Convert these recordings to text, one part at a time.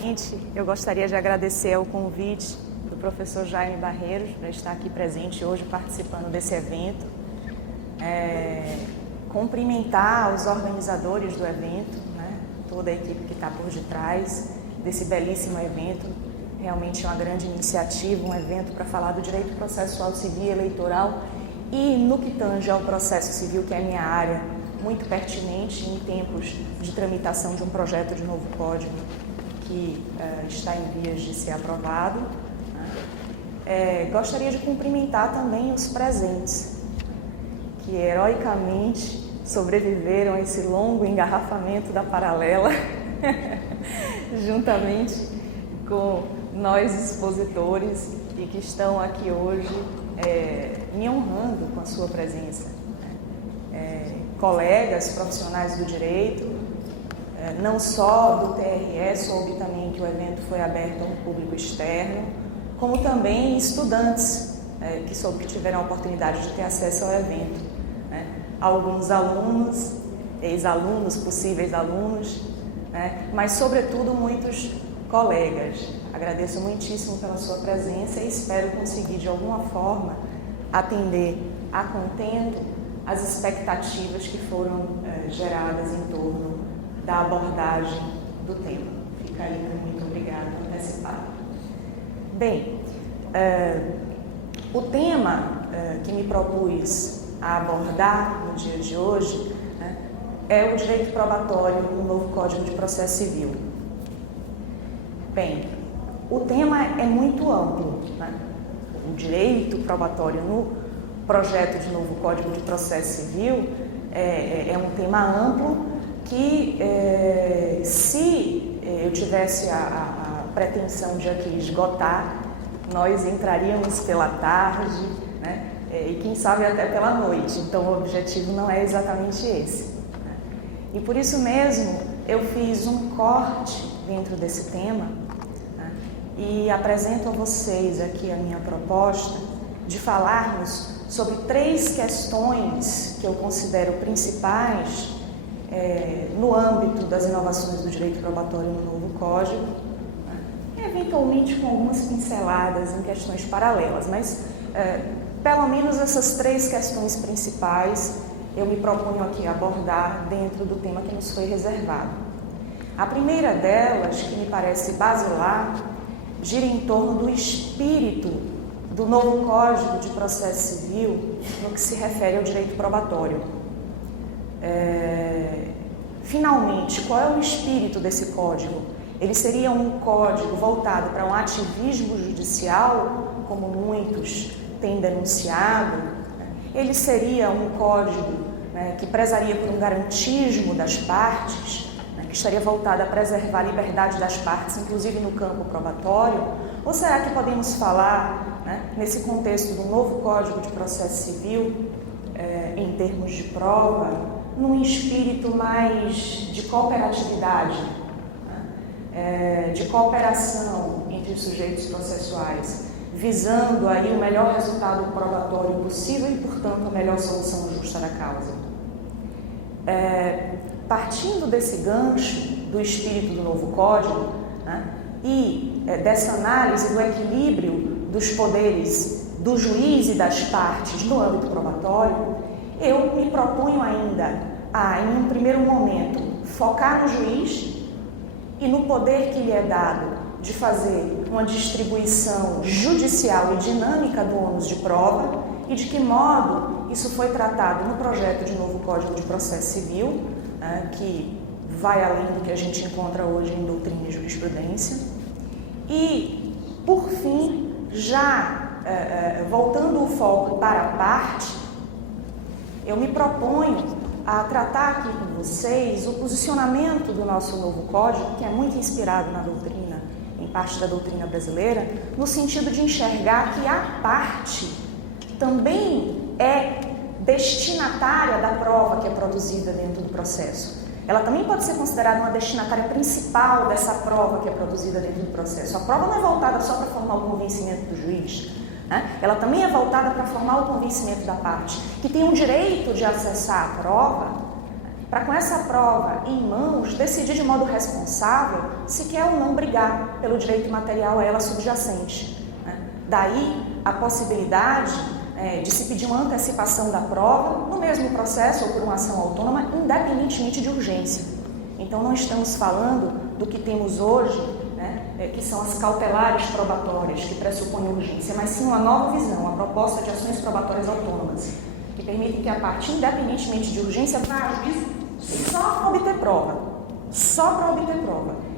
Primeiramente, eu gostaria de agradecer ao convite do professor Jaime Barreiros para estar aqui presente hoje participando desse evento. Cumprimentar os organizadores do evento, né? Toda a equipe que está por detrás desse belíssimo evento. Realmente é uma grande iniciativa, um evento para falar do direito processual civil e eleitoral e no que tange ao processo civil, que é a minha área, muito pertinente em tempos de tramitação de um projeto de novo código que está em vias de ser aprovado. Gostaria de cumprimentar também os presentes, que heroicamente sobreviveram a esse longo engarrafamento da paralela, juntamente com nós expositores e que estão aqui hoje me honrando com a sua presença. Colegas profissionais do direito, não só do TRE, soube também que o evento foi aberto a um público externo, como também estudantes que soube que tiveram a oportunidade de ter acesso ao evento. Alguns alunos, ex-alunos, possíveis alunos, mas sobretudo muitos colegas. Agradeço muitíssimo pela sua presença e espero conseguir de alguma forma atender a contento as expectativas que foram geradas em torno da abordagem do tema. Fica aí muito obrigada por antecipado. Bem, o tema que me propus a abordar no dia de hoje é o direito probatório no novo Código de Processo Civil. Bem, o tema é muito amplo, O direito probatório no projeto de novo Código de Processo Civil é um tema amplo que, se eu tivesse a pretensão de aqui esgotar, nós entraríamos pela tarde, e quem sabe até pela noite. Então o objetivo não é exatamente esse. E por isso mesmo eu fiz um corte dentro desse tema e apresento a vocês aqui a minha proposta de falarmos sobre 3 questões que eu considero principais no âmbito das inovações do direito probatório no novo Código, eventualmente com algumas pinceladas em questões paralelas, mas pelo menos essas 3 questões principais eu me proponho aqui abordar dentro do tema que nos foi reservado. A primeira delas, que me parece basilar, gira em torno do espírito do novo Código de Processo Civil no que se refere ao direito probatório. Finalmente, qual é o espírito desse código? Ele seria um código voltado para um ativismo judicial, como muitos têm denunciado? Ele seria um código que prezaria por um garantismo das partes, que estaria voltado a preservar a liberdade das partes, inclusive no campo probatório? Ou será que podemos falar, nesse contexto do novo Código de Processo Civil, em termos de prova, num espírito mais de cooperatividade, de cooperação entre os sujeitos processuais, visando aí o melhor resultado probatório possível e, portanto, a melhor solução justa da causa? Partindo desse gancho do espírito do novo Código e dessa análise do equilíbrio dos poderes do juiz e das partes no âmbito probatório, eu me proponho ainda a, em um primeiro momento, focar no juiz e no poder que lhe é dado de fazer uma distribuição judicial e dinâmica do ônus de prova e de que modo isso foi tratado no projeto de novo Código de Processo Civil, que vai além do que a gente encontra hoje em doutrina e jurisprudência. E, por fim, já voltando o foco para a parte, eu me proponho a tratar aqui com vocês o posicionamento do nosso novo código, que é muito inspirado na doutrina, em parte da doutrina brasileira, no sentido de enxergar que a parte também é destinatária da prova que é produzida dentro do processo. Ela também pode ser considerada uma destinatária principal dessa prova que é produzida dentro do processo. A prova não é voltada só para formar o convencimento do juiz, ela também é voltada para formar o convencimento da parte, que tem o direito de acessar a prova para com essa prova em mãos, decidir de modo responsável se quer ou não brigar pelo direito material a ela subjacente. Daí a possibilidade de se pedir uma antecipação da prova no mesmo processo ou por uma ação autônoma, independentemente de urgência. Então não estamos falando do que temos hoje, que são as cautelares probatórias, que pressupõem urgência, mas sim uma nova visão, a proposta de ações probatórias autônomas, que permitem que a parte, independentemente de urgência, vá a juízo só para obter prova,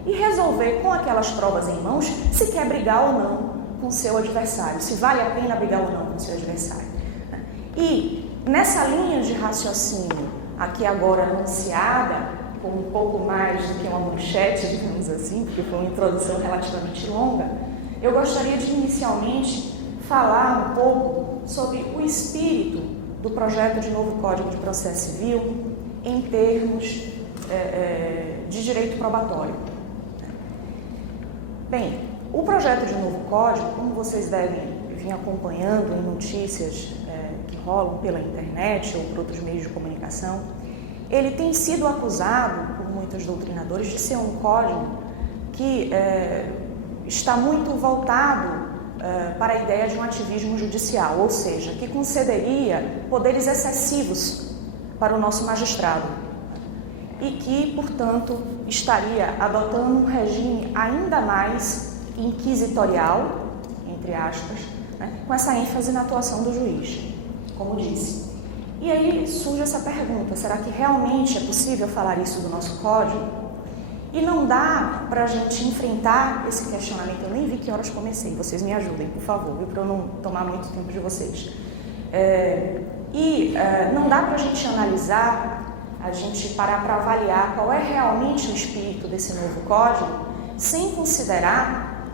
e resolver com aquelas provas em mãos se quer brigar ou não com seu adversário, se vale a pena brigar ou não com seu adversário. E nessa linha de raciocínio, aqui agora anunciada, com um pouco mais do que uma manchete, digamos assim, porque foi uma introdução relativamente longa, eu gostaria de inicialmente falar um pouco sobre o espírito do projeto de novo Código de Processo Civil em termos de direito probatório. Bem, o projeto de novo Código, como vocês devem vir acompanhando em notícias que rolam pela internet ou por outros meios de comunicação, ele tem sido acusado por muitos doutrinadores de ser um código que está muito voltado para a ideia de um ativismo judicial, ou seja, que concederia poderes excessivos para o nosso magistrado e que, portanto, estaria adotando um regime ainda mais inquisitorial, entre aspas, com essa ênfase na atuação do juiz, como disse. E aí surge essa pergunta, será que realmente é possível falar isso do nosso código? E não dá para a gente enfrentar esse questionamento, eu nem vi que horas comecei, vocês me ajudem, por favor, para eu não tomar muito tempo de vocês. Não dá para a gente analisar, a gente parar para avaliar qual é realmente o espírito desse novo código, sem considerar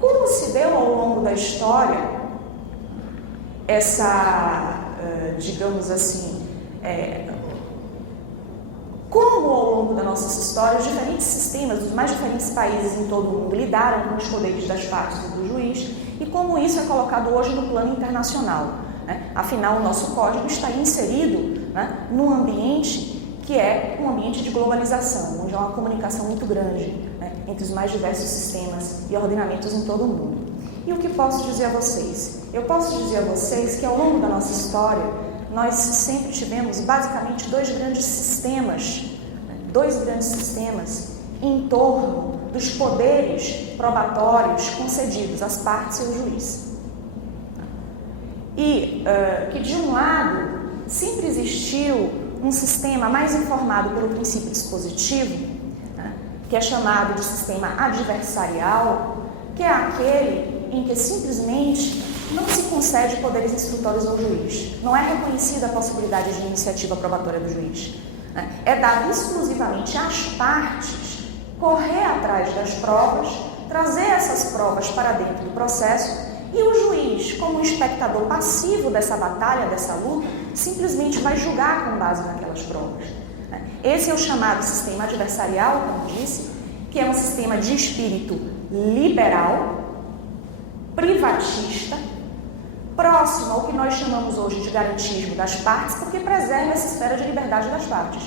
como se deu ao longo da história essa, digamos assim, como ao longo da nossa história os diferentes sistemas dos mais diferentes países em todo o mundo lidaram com os poderes das partes e do juiz e como isso é colocado hoje no plano internacional. Afinal, o nosso código está inserido num ambiente que é um ambiente de globalização, onde há uma comunicação muito grande entre os mais diversos sistemas e ordenamentos em todo o mundo. E o que posso dizer a vocês? Eu posso dizer a vocês que ao longo da nossa história, nós sempre tivemos basicamente dois grandes sistemas em torno dos poderes probatórios concedidos às partes e ao juiz. E que de um lado sempre existiu um sistema mais informado pelo princípio dispositivo, que é chamado de sistema adversarial, que é aquele em que simplesmente não se concede poderes instrutórios ao juiz. Não é reconhecida a possibilidade de iniciativa probatória do juiz. É dado exclusivamente às partes correr atrás das provas, trazer essas provas para dentro do processo e o juiz, como um espectador passivo dessa batalha, dessa luta, simplesmente vai julgar com base naquelas provas. Esse é o chamado sistema adversarial, como disse, que é um sistema de espírito liberal, privatista, próximo ao que nós chamamos hoje de garantismo das partes, porque preserva essa esfera de liberdade das partes,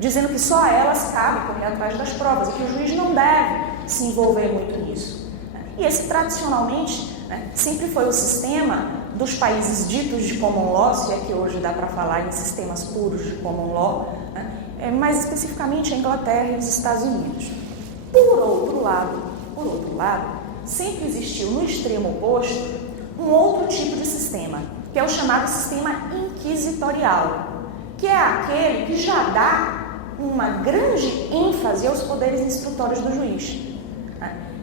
dizendo que só a elas cabe correr atrás das provas e que o juiz não deve se envolver muito nisso. E esse, tradicionalmente, sempre foi o sistema dos países ditos de common law, se é que hoje dá para falar em sistemas puros de common law, mais especificamente a Inglaterra e os Estados Unidos. Por outro lado, sempre existiu no extremo oposto um outro tipo de sistema, que é o chamado sistema inquisitorial, que é aquele que já dá uma grande ênfase aos poderes instrutórios do juiz,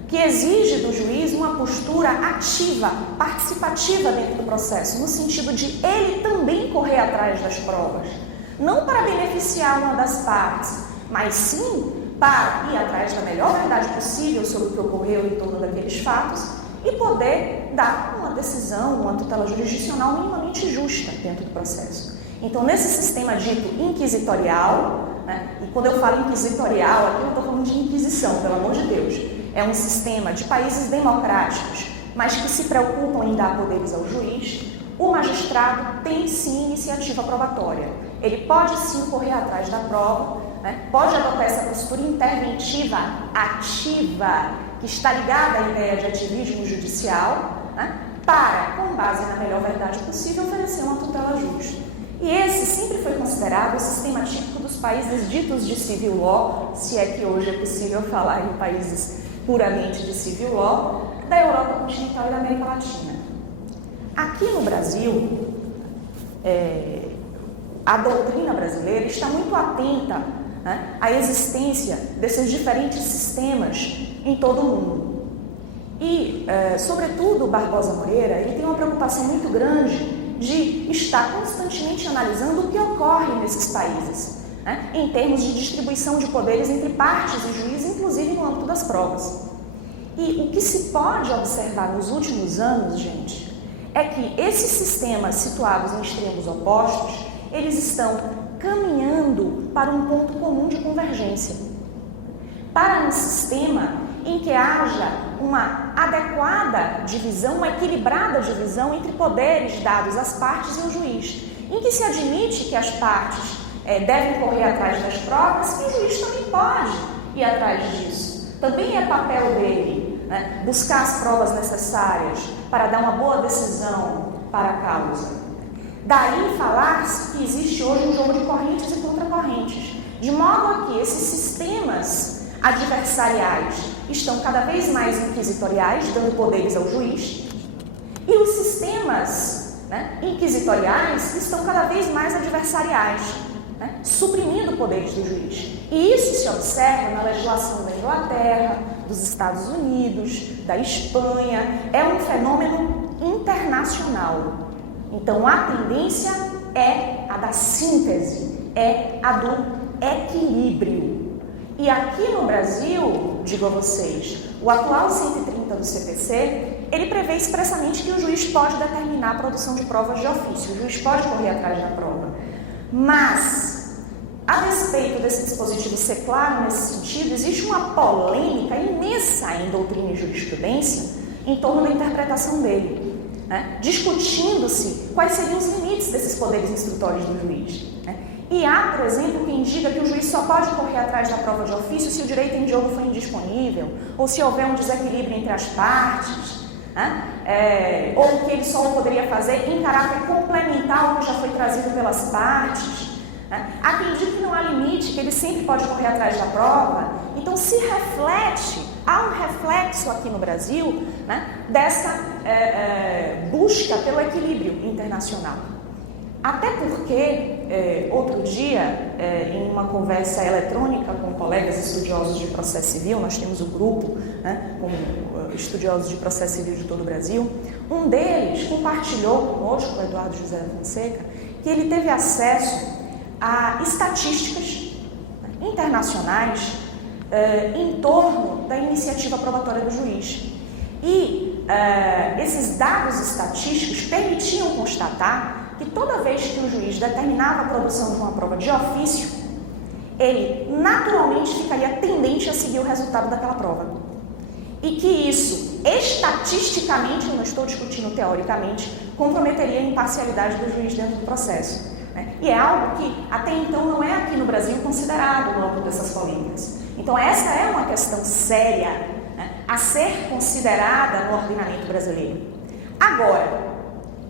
que exige do juiz uma postura ativa, participativa dentro do processo, no sentido de ele também correr atrás das provas, não para beneficiar uma das partes, mas sim para ir atrás da melhor verdade possível sobre o que ocorreu em torno daqueles fatos e poder dar uma decisão, uma tutela jurisdicional minimamente justa dentro do processo. Então, nesse sistema dito inquisitorial, e quando eu falo inquisitorial, aqui eu não estou falando de inquisição, pelo amor de Deus, é um sistema de países democráticos, mas que se preocupam em dar poderes ao juiz, o magistrado tem sim iniciativa probatória. ele pode sim correr atrás da prova, né? Pode adotar essa postura interventiva ativa, que está ligada à ideia de ativismo judicial, né? Para, com base na melhor verdade possível, oferecer uma tutela justa. E esse sempre foi considerado o sistema típico dos países ditos de civil law, se é que hoje é possível falar em países puramente de civil law, da Europa continental e da América Latina. Aqui no Brasil, a doutrina brasileira está muito atenta, né, à existência desses diferentes sistemas em todo o mundo. E, sobretudo, o Barbosa Moreira, ele tem uma preocupação muito grande de estar constantemente analisando o que ocorre nesses países, né, em termos de distribuição de poderes entre partes e juízes, inclusive no âmbito das provas. E o que se pode observar nos últimos anos, gente, é que esses sistemas situados em extremos opostos, eles estão caminhando para um ponto comum de convergência. Para um sistema em que haja uma adequada divisão, uma equilibrada divisão entre poderes dados às partes e ao juiz, em que se admite que as partes devem correr atrás das provas, que o juiz também pode ir atrás disso. Também é papel dele, né, buscar as provas necessárias para dar uma boa decisão para a causa. Daí falar-se que existe hoje um jogo de correntes e contracorrentes, de modo a que esses sistemas adversariais estão cada vez mais inquisitoriais, dando poderes ao juiz, e os sistemas, né, inquisitoriais estão cada vez mais adversariais, né, suprimindo poderes do juiz. E isso se observa na legislação da Inglaterra, dos Estados Unidos, da Espanha, é um fenômeno internacional. Então a tendência é a da síntese, é a do equilíbrio. E aqui no Brasil, digo a vocês, o atual 130 do CPC, ele prevê expressamente que o juiz pode determinar a produção de provas de ofício, o juiz pode correr atrás da prova. Mas, a despeito desse dispositivo ser claro nesse sentido, existe uma polêmica imensa em doutrina e jurisprudência em torno da interpretação dele, né? Discutindo-se quais seriam os limites desses poderes instrutórios do juiz, né? E há, por exemplo, quem diga que o juiz só pode correr atrás da prova de ofício se o direito em jogo for indisponível, ou se houver um desequilíbrio entre as partes, né? Ou que ele só o poderia fazer em caráter complementar ao que já foi trazido pelas partes. Né? Há quem diga que não há limite, que ele sempre pode correr atrás da prova. Então se reflete, há um reflexo aqui no Brasil, né, dessa busca pelo equilíbrio internacional. Até porque, outro dia, em uma conversa eletrônica com colegas estudiosos de processo civil, nós temos um grupo, né, com estudiosos de processo civil de todo o Brasil, um deles compartilhou conosco, o Eduardo José da Fonseca, que ele teve acesso a estatísticas internacionais em torno da iniciativa probatória do juiz. E esses dados estatísticos permitiam constatar que toda vez que o juiz determinava a produção de uma prova de ofício, ele naturalmente ficaria tendente a seguir o resultado daquela prova. E que isso, estatisticamente, eu não estou discutindo teoricamente, comprometeria a imparcialidade do juiz dentro do processo. Né? E é algo que até então não é aqui no Brasil considerado no âmbito dessas polêmicas. Então essa é uma questão séria, né, a ser considerada no ordenamento brasileiro. Agora,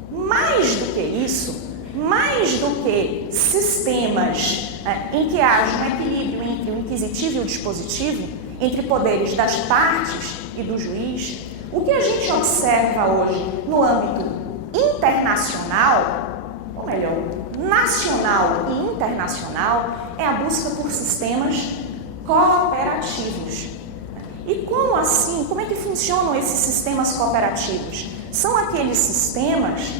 mais do que isso, mais do que sistemas em que haja um equilíbrio entre o inquisitivo e o dispositivo, entre poderes das partes e do juiz, o que a gente observa hoje no âmbito internacional, ou melhor, nacional e internacional, é a busca por sistemas cooperativos. E como assim? Como é que funcionam esses sistemas cooperativos? São aqueles sistemas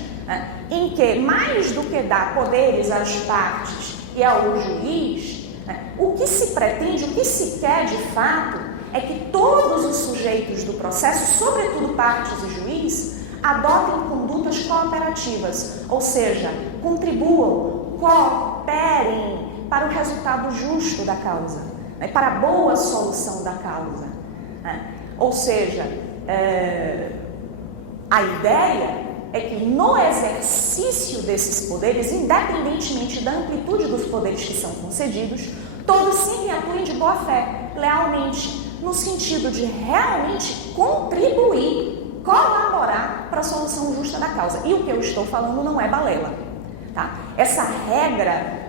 em que, mais do que dar poderes às partes e ao juiz, o que se pretende, o que se quer de fato, é que todos os sujeitos do processo, sobretudo partes e juiz, adotem condutas cooperativas, ou seja, contribuam, cooperem para o resultado justo da causa, para a boa solução da causa. Ou seja, a ideia é que no exercício desses poderes, independentemente da amplitude dos poderes que são concedidos, todos sempre atuem de boa fé, lealmente, no sentido de realmente contribuir, colaborar para a solução justa da causa. E o que eu estou falando não é balela, tá? Essa regra,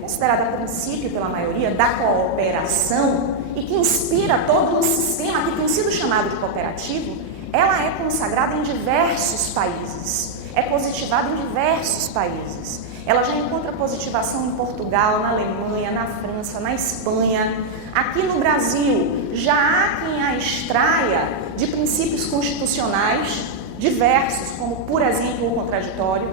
considerada princípio pela maioria, da cooperação, e que inspira todo um sistema que tem sido chamado de cooperativo, ela é consagrada em diversos países, é positivada em diversos países. Ela já encontra positivação em Portugal, na Alemanha, na França, na Espanha. Aqui no Brasil, já há quem a extraia de princípios constitucionais diversos, como, por exemplo, o contraditório.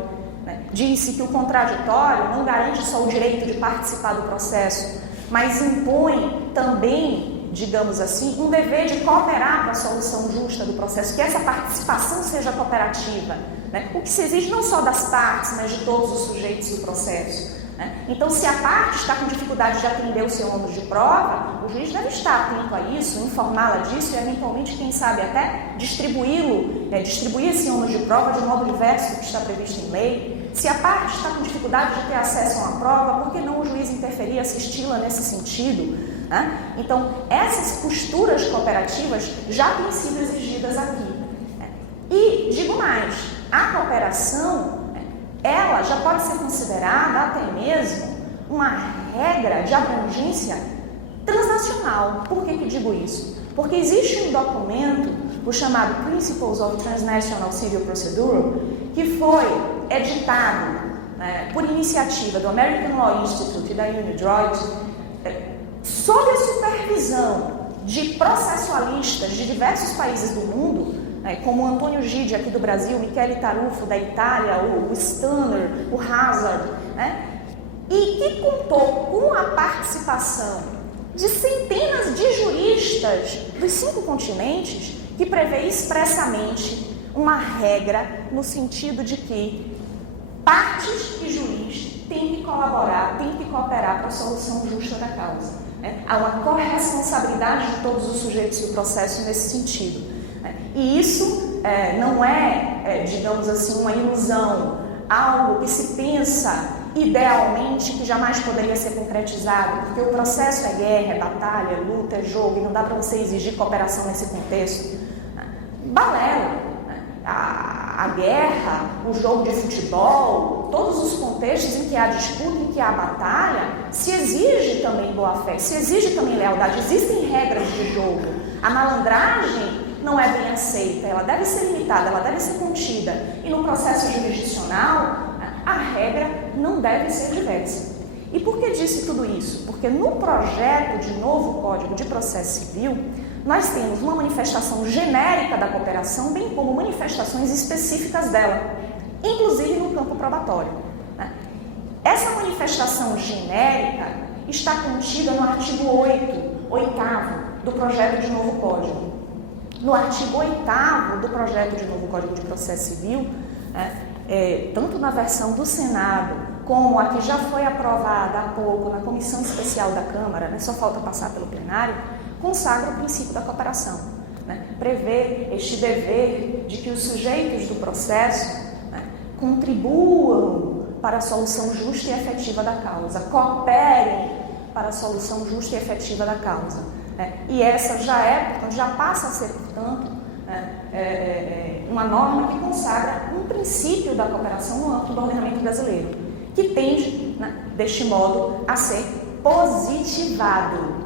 Disse que o contraditório não garante só o direito de participar do processo, mas impõe também, digamos assim, um dever de cooperar para a solução justa do processo, que essa participação seja cooperativa, né? O que se exige não só das partes, mas de todos os sujeitos do processo, né? Então, se a parte está com dificuldade de atender o seu ônus de prova, o juiz deve estar atento a isso, informá-la disso e, eventualmente, quem sabe até distribuir esse ônus de prova de modo diverso do que está previsto em lei. Se a parte está com dificuldade de ter acesso a uma prova, por que não o juiz interferir, assisti-la nesse sentido? Né? Então, essas posturas cooperativas já têm sido exigidas aqui. E, digo mais, a cooperação, ela já pode ser considerada até mesmo uma regra de abrangência transnacional. Por que digo isso? Porque existe um documento, o chamado Principles of Transnational Civil Procedure, que foi editado por iniciativa do American Law Institute e da Unidroit, sob a supervisão de processualistas de diversos países do mundo, como o Antônio Gide aqui do Brasil, Michele Tarufo da Itália, o Stanner, o Hazard, e que contou com a participação de centenas de juristas dos 5 continentes, que prevê expressamente uma regra no sentido de que partes e juiz têm que colaborar, têm que cooperar para a solução justa da causa. Há uma corresponsabilidade de todos os sujeitos do processo nesse sentido. E isso não é, digamos assim, uma ilusão, algo que se pensa idealmente que jamais poderia ser concretizado, porque o processo é guerra, é batalha, é luta, é jogo, e não dá para você exigir cooperação nesse contexto. Balela, a guerra, o jogo de futebol, todos os contextos em que há disputa, em que há batalha, se exige também boa-fé, se exige também lealdade, existem regras de jogo. A malandragem não é bem aceita, ela deve ser limitada, ela deve ser contida. E no processo jurisdicional, a regra não deve ser diversa. E por que disse tudo isso? Porque no projeto de novo Código de Processo Civil, nós temos uma manifestação genérica da cooperação, bem como manifestações específicas dela, inclusive no campo probatório. Essa manifestação genérica está contida no artigo 8º do projeto de novo Código. No artigo 8º do projeto de novo Código de Processo Civil, tanto na versão do Senado, como a que já foi aprovada há pouco na Comissão Especial da Câmara, só falta passar pelo plenário, consagra o princípio da cooperação. Prevê este dever de que os sujeitos do processo contribuam para a solução justa e efetiva da causa, cooperem para a solução justa e efetiva da causa. E essa já passa a ser, portanto, uma norma que consagra um princípio da cooperação no âmbito do ordenamento brasileiro, que tende, deste modo, a ser positivado.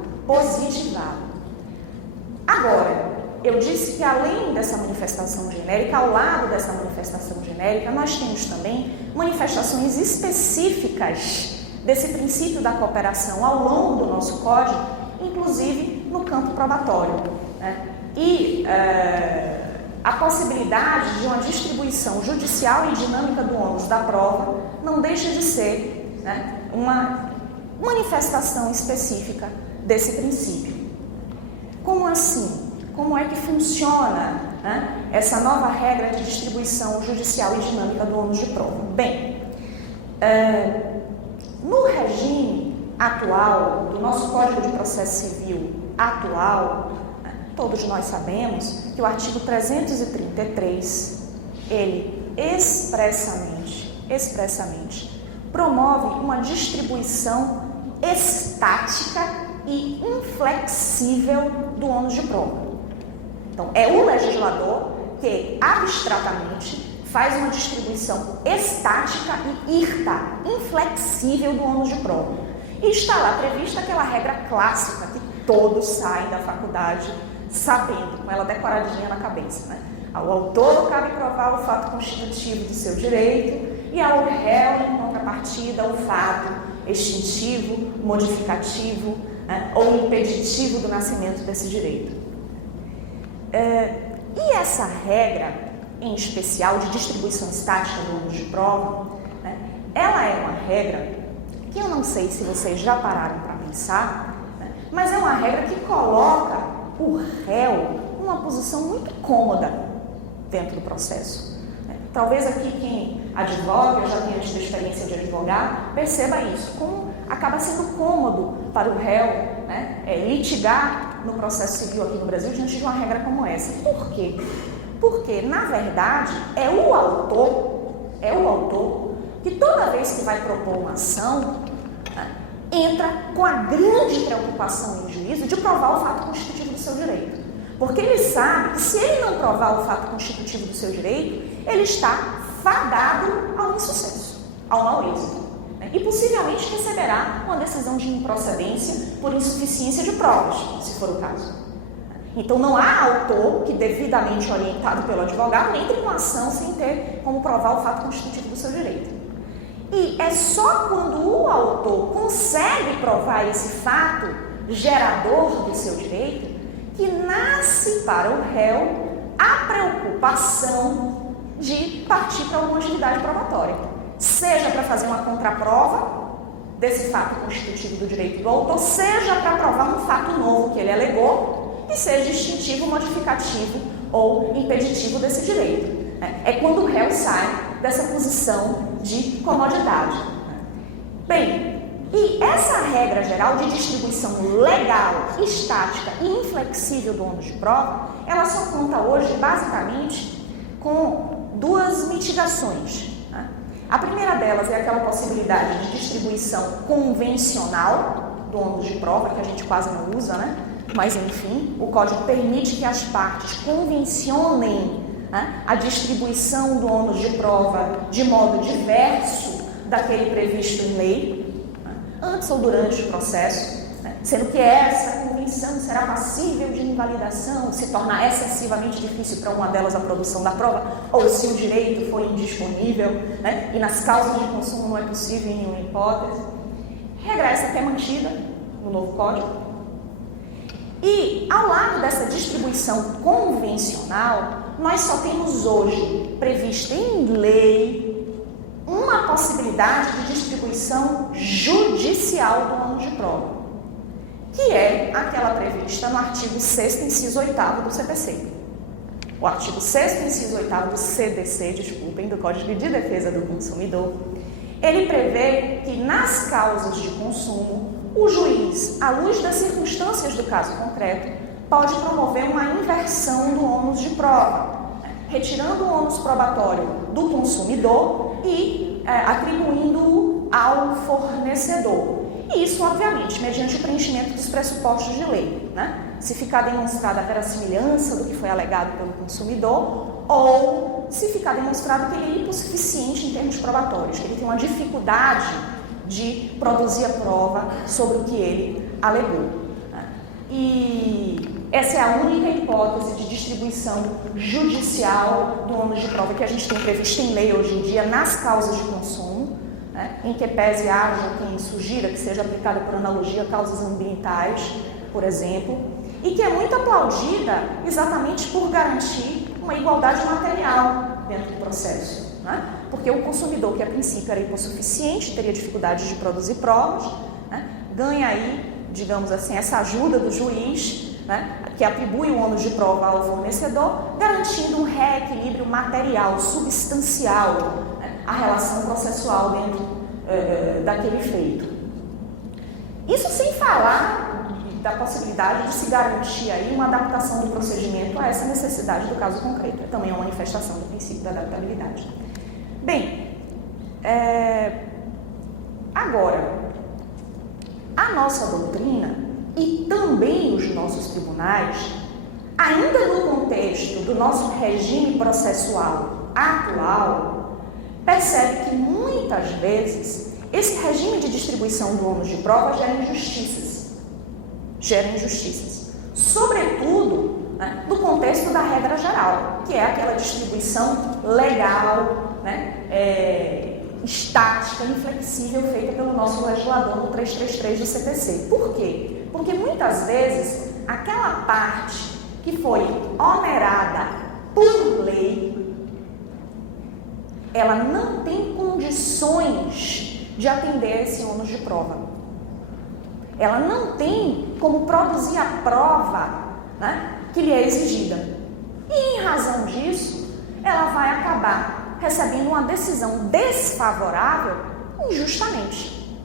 Agora, eu disse que além dessa manifestação genérica, ao lado dessa manifestação genérica, nós temos também manifestações específicas desse princípio da cooperação ao longo do nosso código, inclusive no campo probatório. E a possibilidade de uma distribuição judicial e dinâmica do ônus da prova não deixa de ser uma manifestação específica desse princípio. Como assim? Como é que funciona essa nova regra de distribuição judicial e dinâmica do ônus de prova? Bem, no regime atual, do nosso Código de Processo Civil atual, todos nós sabemos que o artigo 333, ele expressamente, promove uma distribuição estática e inflexível do ônus de prova. Então, é o legislador que, abstratamente, faz uma distribuição estática e inflexível do ônus de prova. E está lá prevista aquela regra clássica que todos saem da faculdade sabendo, com ela decoradinha na cabeça, né? Ao autor cabe provar o fato constitutivo do seu direito e ao réu, em contrapartida, o fato extintivo, modificativo, né, ou impeditivo do nascimento desse direito. E essa regra, em especial de distribuição estática do ônus de prova, né, ela é uma regra que eu não sei se vocês já pararam para pensar, né, mas é uma regra que coloca o réu numa posição muito cômoda dentro do processo. Talvez aqui quem advoga, já tenha tido experiência de advogar, perceba isso, como acaba sendo cômodo para o réu, né, litigar no processo civil aqui no Brasil diante de uma regra como essa. Por quê? Porque, na verdade, é o autor que toda vez que vai propor uma ação, né, entra com a grande preocupação em juízo de provar o fato constitutivo do seu direito. Porque ele sabe que se ele não provar o fato constitutivo do seu direito, ele está fadado ao insucesso, ao mau êxito, né? E possivelmente receberá uma decisão de improcedência por insuficiência de provas, se for o caso. Então não há autor que, devidamente orientado pelo advogado, entre com ação sem ter como provar o fato constitutivo do seu direito. E é só quando o autor consegue provar esse fato gerador do seu direito que nasce para o réu a preocupação de partir para alguma atividade probatória, seja para fazer uma contraprova desse fato constitutivo do direito do autor, seja para provar um fato novo que ele alegou e seja extintivo, modificativo ou impeditivo desse direito. É quando o réu sai dessa posição de comodidade. Bem, e essa regra geral de distribuição legal, estática e inflexível do ônus de prova, ela só conta hoje, basicamente, com duas mitigações. Né? A primeira delas é aquela possibilidade de distribuição convencional do ônus de prova, que a gente quase não usa, né? Mas, enfim, o Código permite que as partes convencionem, né, a distribuição do ônus de prova de modo diverso daquele previsto em lei, antes ou durante o processo, né? Sendo que essa convenção será passível de invalidação se tornar excessivamente difícil para uma delas a produção da prova, ou se o direito for indisponível, né? E nas causas de consumo não é possível em nenhuma hipótese. Regra essa que é mantida no novo Código. E, ao lado dessa distribuição convencional, nós só temos hoje, prevista em lei, uma possibilidade de distribuição judicial do ônus de prova, que é aquela prevista no artigo 6º, inciso 8º do CPC. O artigo 6º, inciso 8º do CDC, do Código de Defesa do Consumidor, ele prevê que nas causas de consumo, o juiz, à luz das circunstâncias do caso concreto, pode promover uma inversão do ônus de prova, retirando o ônus probatório do consumidor e atribuindo-o ao fornecedor. E isso, obviamente, mediante o preenchimento dos pressupostos de lei, né? Se ficar demonstrada a verossimilhança do que foi alegado pelo consumidor ou se ficar demonstrado que ele é hipossuficiente em termos probatórios, que ele tem uma dificuldade de produzir a prova sobre o que ele alegou. Né? E essa é a única hipótese de distribuição judicial do ônus de prova que a gente tem previsto em lei hoje em dia nas causas de consumo, né? Em que pese haja quem sugira que seja aplicada por analogia a causas ambientais, por exemplo, e que é muito aplaudida exatamente por garantir uma igualdade material dentro do processo, né? Porque o consumidor, que a princípio era hipossuficiente, teria dificuldade de produzir provas, né? Ganha aí, digamos assim, essa ajuda do juiz, né? Que atribui o ônus de prova ao fornecedor, garantindo um reequilíbrio material, substancial, né? A relação processual dentro daquele feito. Isso sem falar da possibilidade de se garantir aí uma adaptação do procedimento a essa necessidade do caso concreto. É também uma manifestação do princípio da adaptabilidade. Bem, agora, a nossa doutrina e também os nossos tribunais, ainda no contexto do nosso regime processual atual, percebe que muitas vezes esse regime de distribuição do ônus de prova gera injustiças, sobretudo, né, no contexto da regra geral, que é aquela distribuição legal, né, estática, inflexível, feita pelo nosso legislador no 333 do CPC. Por quê? Porque muitas vezes aquela parte que foi onerada por lei, ela não tem condições de atender esse ônus de prova. Ela não tem como produzir a prova, né, que lhe é exigida. E em razão disso, ela vai acabar recebendo uma decisão desfavorável injustamente.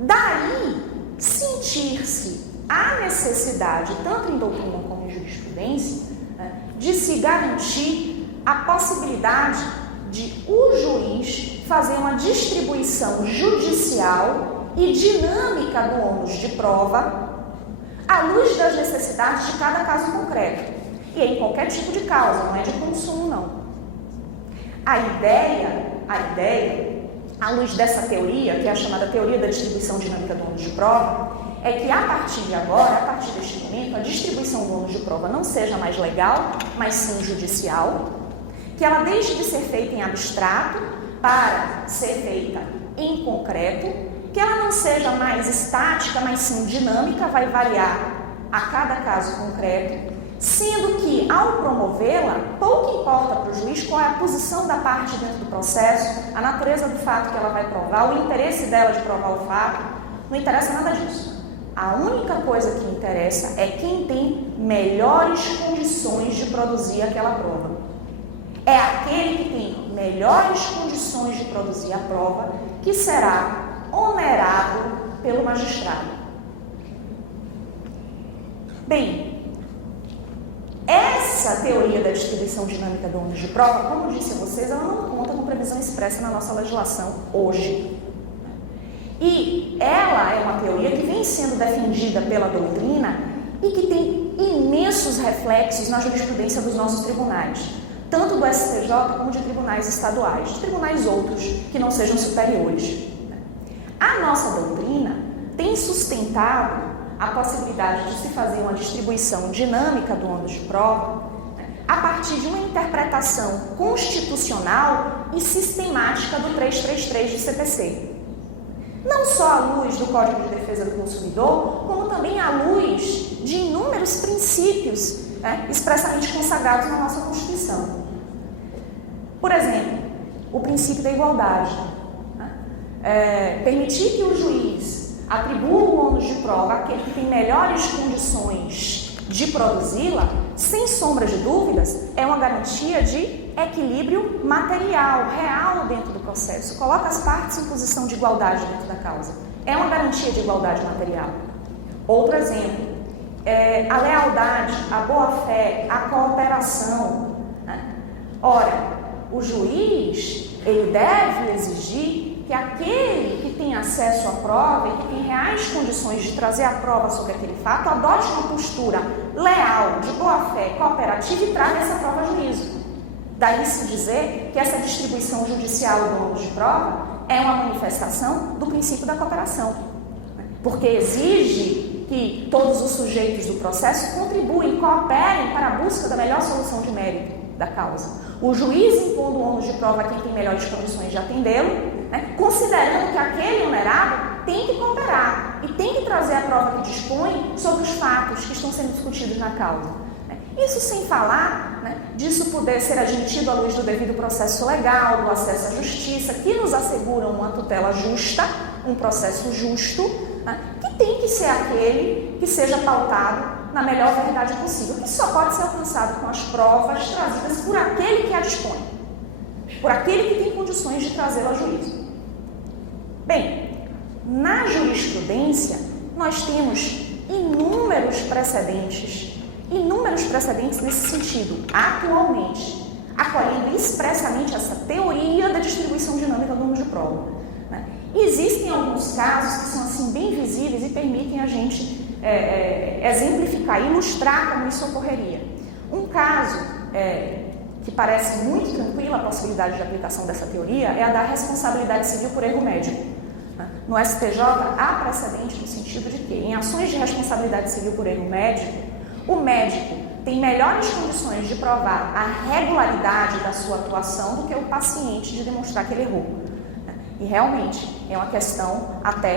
Daí, sentir-se a necessidade, tanto em doutrina como em jurisprudência, né, de se garantir a possibilidade de o juiz fazer uma distribuição judicial e dinâmica do ônus de prova à luz das necessidades de cada caso concreto. E em qualquer tipo de causa, não é de consumo, não. A ideia, à luz dessa teoria, que é a chamada teoria da distribuição dinâmica do ônus de prova, é que a partir de agora, a partir deste momento, a distribuição do ônus de prova não seja mais legal, mas sim judicial, que ela deixe de ser feita em abstrato para ser feita em concreto, que ela não seja mais estática, mas sim dinâmica, vai variar a cada caso concreto, sendo que, ao promovê-la, pouco importa para o juiz qual é a posição da parte dentro do processo, a natureza do fato que ela vai provar, o interesse dela de provar o fato, não interessa nada disso. A única coisa que interessa é quem tem melhores condições de produzir aquela prova. É aquele que tem melhores condições de produzir a prova que será onerado pelo magistrado. Bem, essa teoria da distribuição dinâmica do ônus de prova, como eu disse a vocês, ela não conta com previsão expressa na nossa legislação hoje. E ela é uma teoria que vem sendo defendida pela doutrina e que tem imensos reflexos na jurisprudência dos nossos tribunais, tanto do STJ como de tribunais estaduais, de tribunais outros que não sejam superiores. A nossa doutrina tem sustentado a possibilidade de se fazer uma distribuição dinâmica do ônus de prova a partir de uma interpretação constitucional e sistemática do 333 do CPC. Não só à luz do Código de Defesa do Consumidor, como também à luz de inúmeros princípios expressamente consagrados na nossa Constituição. Por exemplo, o princípio da igualdade. Permitir que o juiz atribua o ônus de prova àquele que tem melhores condições de produzi-la, sem sombra de dúvidas, é uma garantia de equilíbrio material, real dentro do processo. Coloca as partes em posição de igualdade dentro da causa. É uma garantia de igualdade material. Outro exemplo, a lealdade, a boa-fé, a cooperação. Ora, o juiz, ele deve exigir que aquele que tem acesso à prova e que tem reais condições de trazer a prova sobre aquele fato, adote uma postura leal, de boa-fé, cooperativa e traga essa prova a juízo. Daí se dizer que essa distribuição judicial do ônus de prova é uma manifestação do princípio da cooperação, porque exige que todos os sujeitos do processo contribuem, cooperem para a busca da melhor solução de mérito da causa. O juiz impondo o ônus de prova a quem tem melhores condições de atendê-lo, considerando que aquele onerado tem que cooperar e tem que trazer a prova que dispõe sobre os fatos que estão sendo discutidos na causa. Isso sem falar disso poder ser admitido à luz do devido processo legal, do acesso à justiça, que nos asseguram uma tutela justa, um processo justo, que tem que ser aquele que seja pautado na melhor verdade possível, que só pode ser alcançado com as provas trazidas por aquele que a dispõe, por aquele que tem condições de trazê-la a juízo. Bem, na jurisprudência, nós temos inúmeros precedentes nesse sentido, atualmente, acolhendo expressamente essa teoria da distribuição dinâmica do ônus de prova. Né? Existem alguns casos que são assim bem visíveis e permitem a gente exemplificar, ilustrar como isso ocorreria. Um caso que parece muito tranquila a possibilidade de aplicação dessa teoria é a da responsabilidade civil por erro médico. Né? No STJ há precedente no sentido de que, em ações de responsabilidade civil por erro médico, o médico tem melhores condições de provar a regularidade da sua atuação do que o paciente de demonstrar que ele errou. E realmente é uma questão até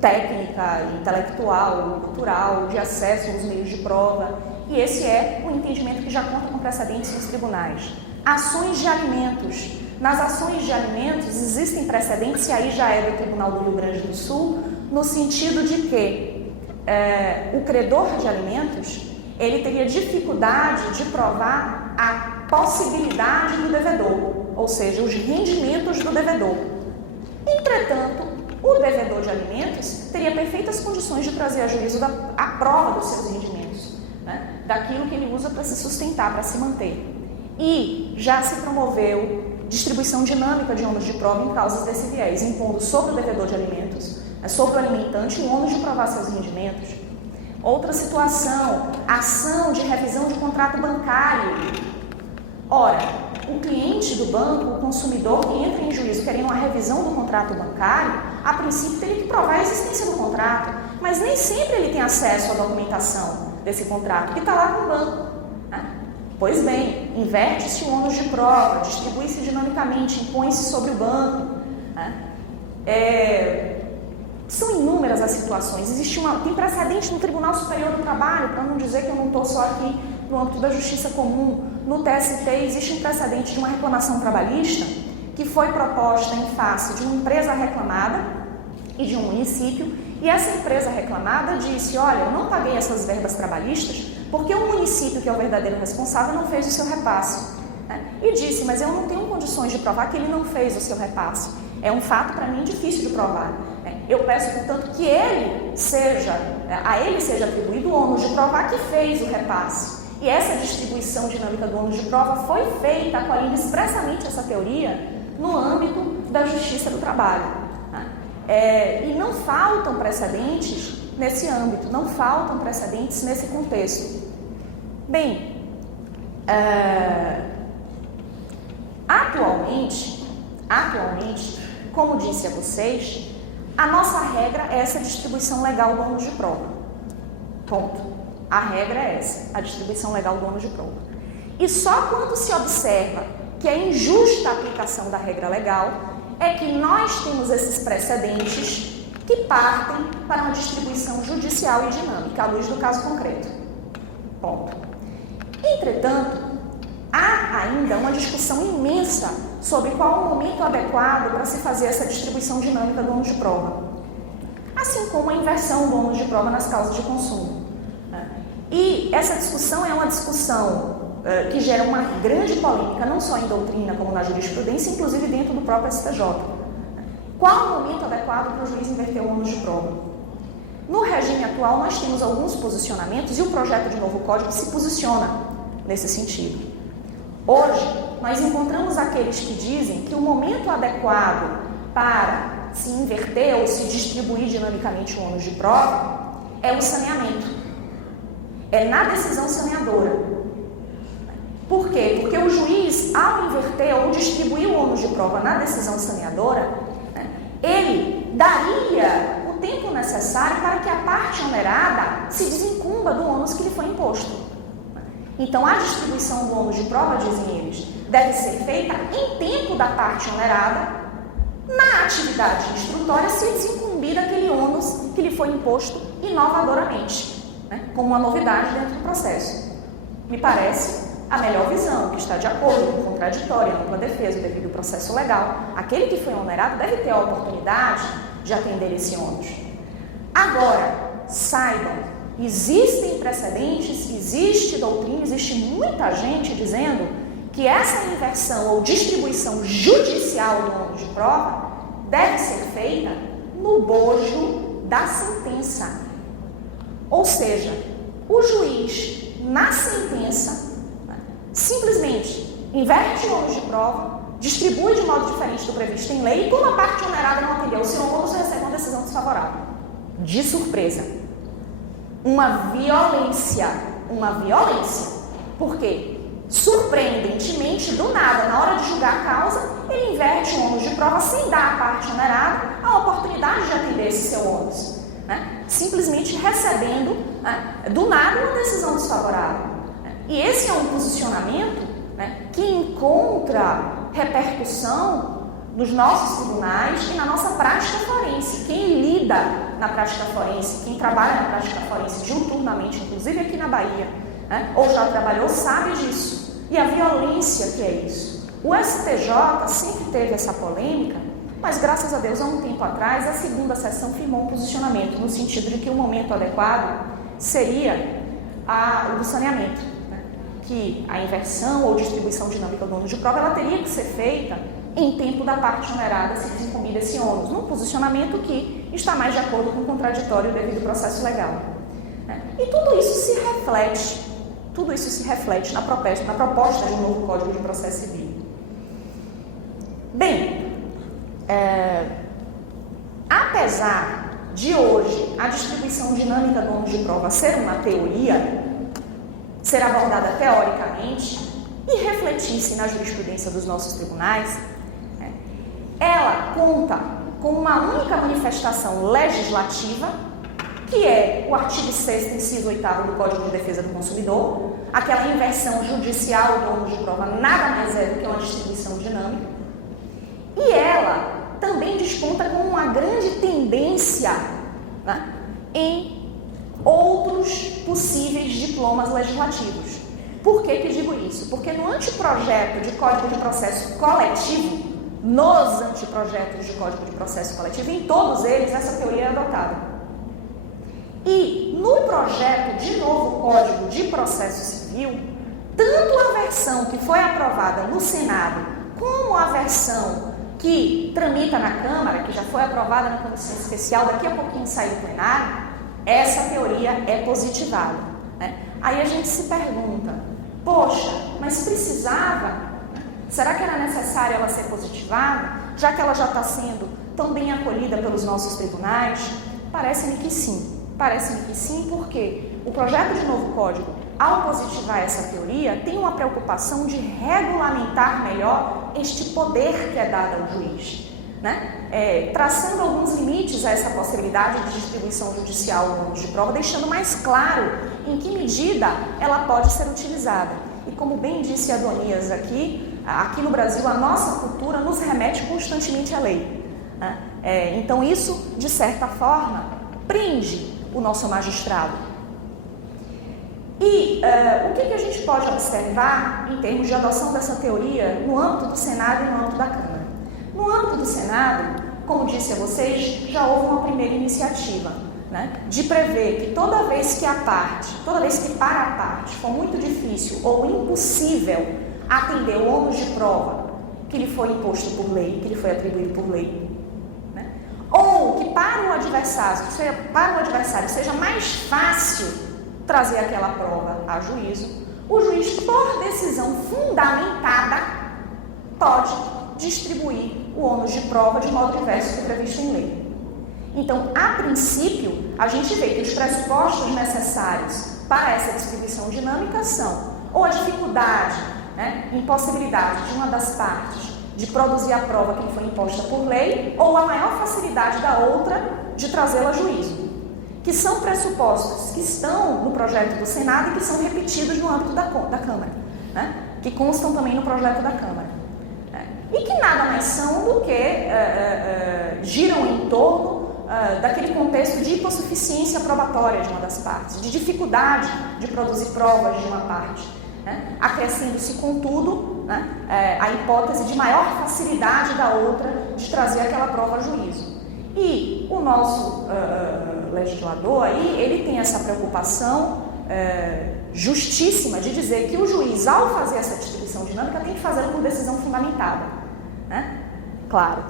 técnica, intelectual, cultural, de acesso aos meios de prova, e esse é um entendimento que já conta com precedentes nos tribunais. Ações de alimentos. Nas ações de alimentos existem precedentes, e aí já é do Tribunal do Rio Grande do Sul, no sentido de que o credor de alimentos, ele teria dificuldade de provar a possibilidade do devedor, ou seja, os rendimentos do devedor. Entretanto, o devedor de alimentos teria perfeitas condições de trazer a juízo a prova dos seus rendimentos, né? Daquilo que ele usa para se sustentar, para se manter. E já se promoveu distribuição dinâmica de ônus de prova em causas desse viés, impondo sobre o devedor de alimentos, sobre o alimentante, o ônus de provar seus rendimentos. Outra situação, ação de revisão de contrato bancário. Ora, o cliente do banco, o consumidor que entra em juízo querendo uma revisão do contrato bancário, a princípio teria que provar a existência do contrato, mas nem sempre ele tem acesso à documentação desse contrato, que está lá com o banco. Pois bem, inverte-se o ônus de prova, distribui-se dinamicamente, impõe-se sobre o banco. São inúmeras as situações. Tem precedente no Tribunal Superior do Trabalho, para não dizer que eu não estou só aqui no âmbito da justiça comum. No TST existe um precedente de uma reclamação trabalhista que foi proposta em face de uma empresa reclamada e de um município, e essa empresa reclamada disse: olha, eu não paguei essas verbas trabalhistas porque o município, que é o verdadeiro responsável, não fez o seu repasse. E disse: mas eu não tenho condições de provar que ele não fez o seu repasse. É um fato para mim difícil de provar. Eu peço, portanto, que a ele seja atribuído o ônus de provar que fez o repasse. E essa distribuição dinâmica do ônus de prova foi feita acolhendo expressamente essa teoria no âmbito da justiça do trabalho. E não faltam precedentes nesse âmbito, não faltam precedentes nesse contexto. Bem, atualmente, como disse a vocês, a nossa regra é essa distribuição legal do ônus de prova. Ponto. A regra é essa, a distribuição legal do ônus de prova. E só quando se observa que é injusta a aplicação da regra legal é que nós temos esses precedentes que partem para uma distribuição judicial e dinâmica, à luz do caso concreto. Ponto. Entretanto, há ainda uma discussão imensa sobre qual o momento adequado para se fazer essa distribuição dinâmica do ônus de prova, assim como a inversão do ônus de prova nas causas de consumo. E essa discussão é uma discussão que gera uma grande polêmica, não só em doutrina como na jurisprudência, inclusive dentro do próprio STJ. Qual o momento adequado para o juiz inverter o ônus de prova? No regime atual, nós temos alguns posicionamentos e o projeto de novo código se posiciona nesse sentido. Hoje, nós encontramos aqueles que dizem que o momento adequado para se inverter ou se distribuir dinamicamente o ônus de prova é o saneamento. É na decisão saneadora. Por quê? Porque o juiz, ao inverter ou distribuir o ônus de prova na decisão saneadora, ele daria o tempo necessário para que a parte onerada se desincumba do ônus que lhe foi imposto. Então, a distribuição do ônus de prova, dizem eles, deve ser feita em tempo da parte onerada, na atividade instrutória, se desincumbir daquele ônus que lhe foi imposto inovadoramente, como uma novidade dentro do processo. Me parece a melhor visão, que está de acordo com o contraditório, a ampla defesa, o devido processo legal. Aquele que foi onerado deve ter a oportunidade de atender esse ônus. Agora, saibam, existem precedentes, existe doutrina, existe muita gente dizendo que essa inversão ou distribuição judicial do ônus de prova deve ser feita no bojo da sentença. Ou seja, o juiz, na sentença, simplesmente inverte o ônus de prova, distribui de modo diferente do previsto em lei e, como a parte onerada não atendeu o seu ônus, recebe uma decisão desfavorável. De surpresa. Uma violência. Por quê? Surpreendentemente, do nada, na hora de julgar a causa, ele inverte o ônus de prova sem dar à parte onerada a oportunidade de atender esse seu ônus, né? Simplesmente recebendo, do nada, uma decisão desfavorável. E esse é um posicionamento, né, que encontra repercussão nos nossos tribunais e na nossa prática forense. Quem lida na prática forense, quem trabalha na prática forense diuturnamente, inclusive aqui na Bahia, né, ou já trabalhou, sabe disso. E a violência que é isso. O STJ sempre teve essa polêmica, mas graças a Deus, há um tempo atrás, a segunda sessão firmou um posicionamento no sentido de que o momento adequado seria o do saneamento, né? Que a inversão ou distribuição dinâmica do ônus de prova ela teria que ser feita em tempo da parte onerada se desincumbir desse ônus, num posicionamento que está mais de acordo com o contraditório devido ao processo legal, né? E tudo isso se reflete na proposta de um novo Código de Processo Civil. Bem, apesar de hoje a distribuição dinâmica do ônus de prova ser uma teoria, ser abordada teoricamente e refletir-se na jurisprudência dos nossos tribunais, ela conta com uma única manifestação legislativa, que é o artigo 6º, inciso 8º do Código de Defesa do Consumidor. Aquela inversão judicial do ônus de prova nada mais é do que uma distribuição dinâmica. E ela também desponta com uma grande tendência, né, em outros possíveis diplomas legislativos. Por que digo isso? Porque no anteprojeto de Código de Processo Coletivo, nos anteprojetos de Código de Processo Coletivo, em todos eles, essa teoria é adotada. E no projeto de novo Código de Processo Civil, tanto a versão que foi aprovada no Senado, como a versão que tramita na Câmara, que já foi aprovada na Comissão Especial, daqui a pouquinho sai do plenário, essa teoria é positivada, né? Aí a gente se pergunta, poxa, mas precisava? Será que era necessário ela ser positivada, já que ela já está sendo tão bem acolhida pelos nossos tribunais? Parece-me que sim, porque o projeto de novo código, ao positivar essa teoria, tem uma preocupação de regulamentar melhor este poder que é dado ao juiz, né? Traçando alguns limites a essa possibilidade de distribuição judicial do ônus de prova, deixando mais claro em que medida ela pode ser utilizada. E como bem disse Adonias aqui no Brasil, a nossa cultura nos remete constantemente à lei, né? Então isso, de certa forma, prende o nosso magistrado. E o que a gente pode observar em termos de adoção dessa teoria no âmbito do Senado e no âmbito da Câmara? No âmbito do Senado, como disse a vocês, já houve uma primeira iniciativa, né, de prever que toda vez que para a parte for muito difícil ou impossível atender o ônus de prova que lhe foi imposto por lei, que lhe foi atribuído por lei, ou que para o adversário seja mais fácil trazer aquela prova a juízo, o juiz, por decisão fundamentada, pode distribuir o ônus de prova de modo diverso do previsto em lei. Então, a princípio, a gente vê que os pressupostos necessários para essa distribuição dinâmica são ou a dificuldade, impossibilidade de uma das partes de produzir a prova que lhe foi imposta por lei, ou a maior facilidade da outra de trazê-la a juízo, que são pressupostos que estão no projeto do Senado e que são repetidos no âmbito da Câmara, né? Que constam também no projeto da Câmara, e que nada mais são do que giram em torno daquele contexto de hipossuficiência probatória de uma das partes, de dificuldade de produzir provas de uma parte, acrescendo-se, contudo, a hipótese de maior facilidade da outra de trazer aquela prova a juízo. E o nosso legislador aí, ele tem essa preocupação justíssima de dizer que o juiz, ao fazer essa distribuição dinâmica, tem que fazê-lo por decisão fundamentada, né? Claro,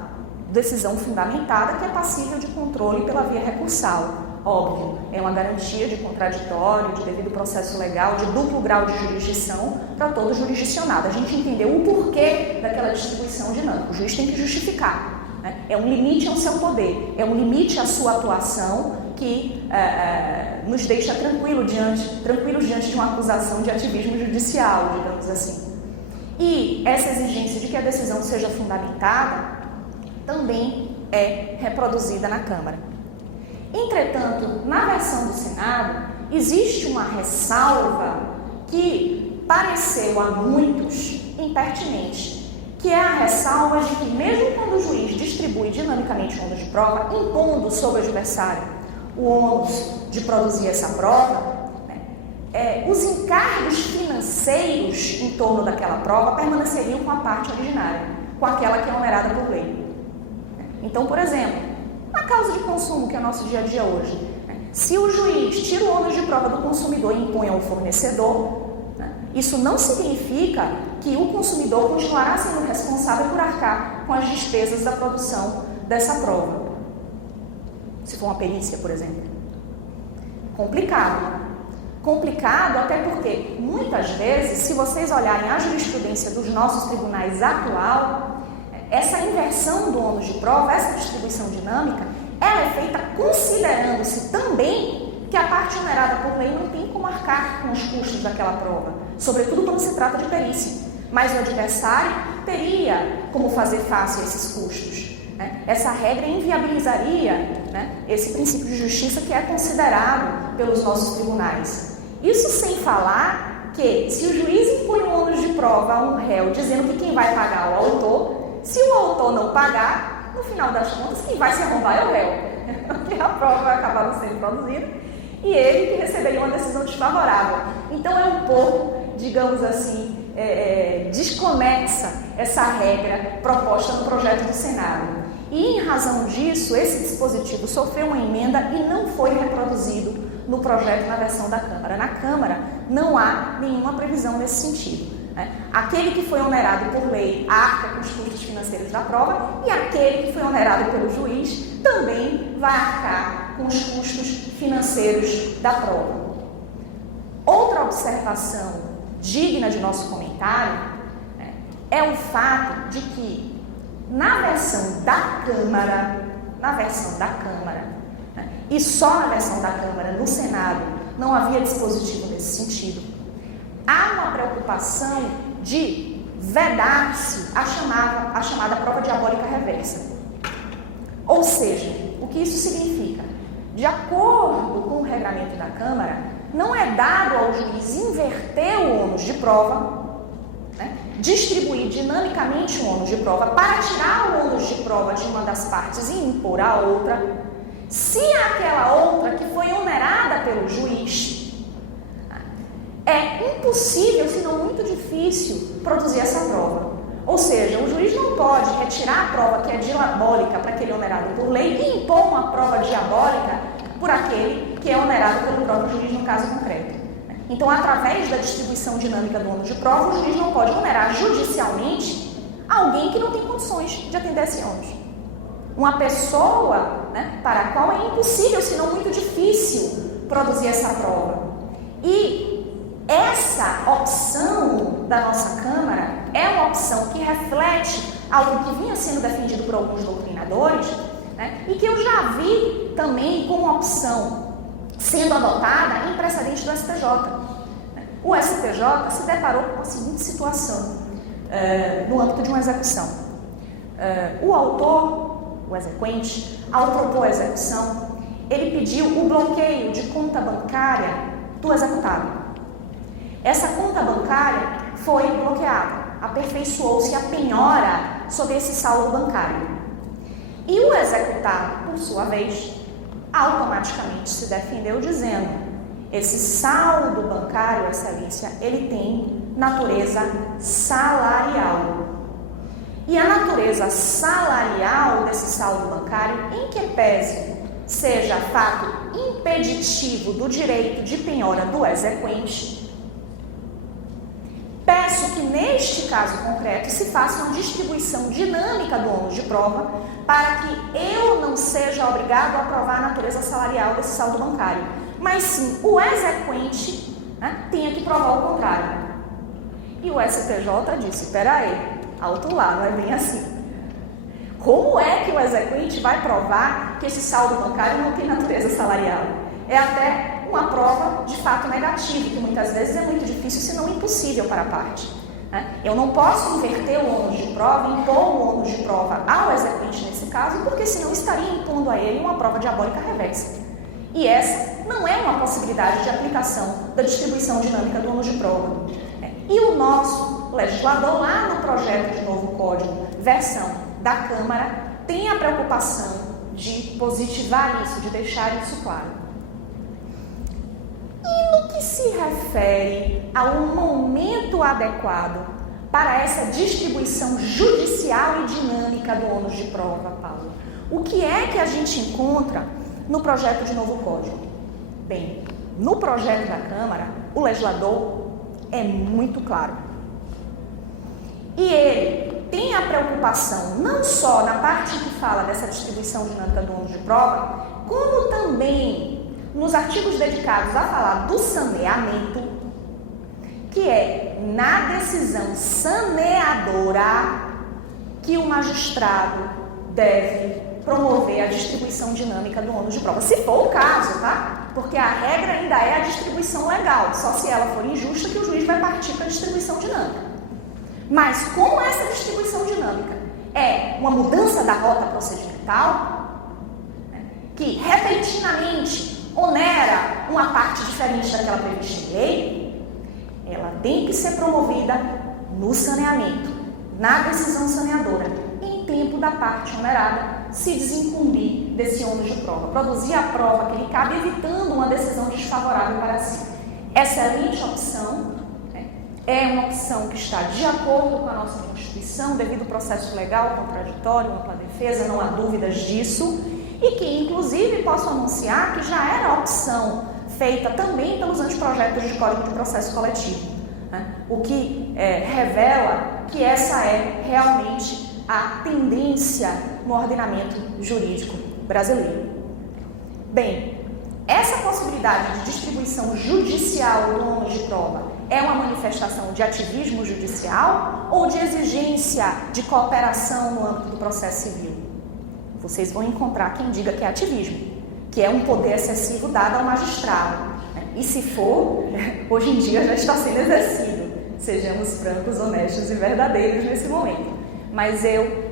decisão fundamentada que é passível de controle pela via recursal. Óbvio, é uma garantia de contraditório, de devido processo legal, de duplo grau de jurisdição para todo jurisdicionado. A gente entendeu o porquê daquela distribuição dinâmica. O juiz tem que justificar. Né? É um limite ao seu poder, é um limite à sua atuação que nos deixa tranquilos diante de uma acusação de ativismo judicial, digamos assim. E essa exigência de que a decisão seja fundamentada também é reproduzida na Câmara. Entretanto, na versão do Senado, existe uma ressalva que pareceu a muitos impertinente, que é a ressalva de que mesmo quando o juiz distribui dinamicamente o ônus de prova, impondo sobre o adversário o ônus de produzir essa prova, os encargos financeiros em torno daquela prova permaneceriam com a parte originária, com aquela que é onerada por lei. Então, por exemplo, na causa de consumo, que é o nosso dia a dia hoje, se o juiz tira o ônus de prova do consumidor e impõe ao fornecedor, isso não significa que o consumidor continuará sendo responsável por arcar com as despesas da produção dessa prova. Se for uma perícia, por exemplo. Complicado. Complicado até porque, muitas vezes, se vocês olharem a jurisprudência dos nossos tribunais atual, essa inversão do ônus de prova, essa distribuição dinâmica, ela é feita considerando-se também que a parte onerada por lei não tem como arcar com os custos daquela prova, sobretudo quando se trata de perícia, mas o adversário teria como fazer face a esses custos. Essa regra inviabilizaria esse princípio de justiça que é considerado pelos nossos tribunais. Isso sem falar que, se o juiz impõe um ônus de prova a um réu dizendo que quem vai pagar é o autor, se o autor não pagar, no final das contas, quem vai se arrombar é o réu, porque a prova vai acabar não sendo produzida e ele que receberia uma decisão desfavorável. Então é um pouco, digamos assim, desconexa essa regra proposta no projeto do Senado. E, em razão disso, esse dispositivo sofreu uma emenda e não foi reproduzido no projeto na versão da Câmara. Na Câmara, não há nenhuma previsão nesse sentido. Aquele que foi onerado por lei arca com os custos financeiros da prova e aquele que foi onerado pelo juiz também vai arcar com os custos financeiros da prova. Outra observação digna de nosso comentário é o fato de que na versão da Câmara, e só na versão da Câmara, no Senado, não havia dispositivo nesse sentido. Há uma preocupação de vedar-se a chamada prova diabólica reversa. Ou seja, o que isso significa? De acordo com o regramento da Câmara, não é dado ao juiz inverter o ônus de prova, distribuir dinamicamente o ônus de prova para tirar o ônus de prova de uma das partes e impor a outra, se aquela outra que foi onerada pelo juiz é impossível, se não muito difícil, produzir essa prova. Ou seja, o juiz não pode retirar a prova que é diabólica para aquele onerado por lei e impor uma prova diabólica por aquele que é onerado pelo próprio juiz no caso concreto. Então, através da distribuição dinâmica do ônus de prova, o juiz não pode onerar judicialmente alguém que não tem condições de atender esse ônus. Uma pessoa para a qual é impossível, se não muito difícil, produzir essa prova. E essa opção da nossa Câmara é uma opção que reflete algo que vinha sendo defendido por alguns doutrinadores, e que eu já vi também como opção sendo adotada em precedente do STJ. O STJ se deparou com a seguinte situação no âmbito de uma execução. O autor, o exequente, ao propor a execução, ele pediu o bloqueio de conta bancária do executado. Essa conta bancária foi bloqueada, aperfeiçoou-se a penhora sobre esse saldo bancário. E o executado, por sua vez, automaticamente se defendeu dizendo: esse saldo bancário, excelência, ele tem natureza salarial. E a natureza salarial desse saldo bancário, em que pese seja fato impeditivo do direito de penhora do exequente, peço que neste caso concreto, se faça uma distribuição dinâmica do ônus de prova para que eu não seja obrigado a provar a natureza salarial desse saldo bancário, mas sim o exequente, né, tenha que provar o contrário. E o STJ disse, peraí, alto lá, não é bem assim. Como é que o exequente vai provar que esse saldo bancário não tem natureza salarial? É até uma prova de fato negativo, que muitas vezes é muito difícil, se não impossível para a parte. Eu não posso inverter o ônus de prova, impor o ônus de prova ao exequente nesse caso, porque senão estaria impondo a ele uma prova diabólica reversa. E essa não é uma possibilidade de aplicação da distribuição dinâmica do ônus de prova. E o nosso legislador, lá no projeto de novo código, versão da Câmara, tem a preocupação de positivar isso, de deixar isso claro. E no que se refere ao momento adequado para essa distribuição judicial e dinâmica do ônus de prova, Paulo? O que é que a gente encontra no projeto de novo código? Bem, no projeto da Câmara, o legislador é muito claro. E ele tem a preocupação não só na parte que fala dessa distribuição dinâmica do ônus de prova, como também nos artigos dedicados a falar do saneamento, que é na decisão saneadora que o magistrado deve promover a distribuição dinâmica do ônus de prova. Se for o caso, tá? Porque a regra ainda é a distribuição legal, só se ela for injusta que o juiz vai partir para a distribuição dinâmica. Mas como essa distribuição dinâmica é uma mudança da rota procedimental, né, que repentinamente onera uma parte diferente daquela prevista em lei, ela tem que ser promovida no saneamento, na decisão saneadora, em tempo da parte onerada se desincumbir desse ônus de prova, produzir a prova que lhe cabe, evitando uma decisão desfavorável para si. Excelente opção, né? É uma opção que está de acordo com a nossa Constituição, devido ao processo legal contraditório, ampla defesa, não há dúvidas disso, e que, inclusive, posso anunciar que já era opção feita também pelos anteprojetos de Código de Processo Coletivo, né? O que revela que essa é realmente a tendência no ordenamento jurídico brasileiro. Bem, essa possibilidade de distribuição judicial do ônus de prova é uma manifestação de ativismo judicial ou de exigência de cooperação no âmbito do processo civil? Vocês vão encontrar quem diga que é ativismo, que é um poder excessivo dado ao magistrado. E se for, hoje em dia já está sendo exercido. Sejamos francos, honestos e verdadeiros nesse momento. Mas eu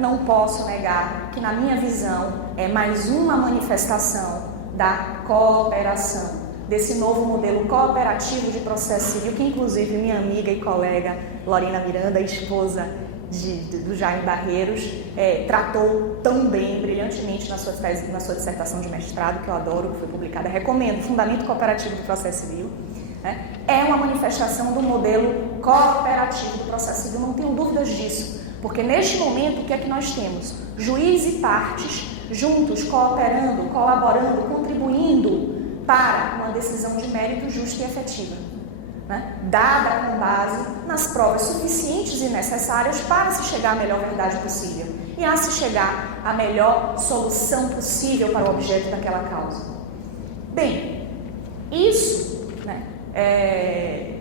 não posso negar que, na minha visão, é mais uma manifestação da cooperação, desse novo modelo cooperativo de processo civil, que inclusive minha amiga e colega Lorena Miranda, esposa do Jaime Barreiros, tratou tão bem, brilhantemente na sua dissertação de mestrado, que eu adoro, que foi publicada. Recomendo, Fundamento Cooperativo do Processo Civil. É uma manifestação do modelo cooperativo do processo civil, não tenho dúvidas disso, porque neste momento o que é que nós temos? Juiz e partes juntos, cooperando, colaborando, contribuindo para uma decisão de mérito justa e efetiva, né? Dada com base nas provas suficientes e necessárias para se chegar à melhor verdade possível e a se chegar à melhor solução possível para o objeto daquela causa. Bem, isso, né?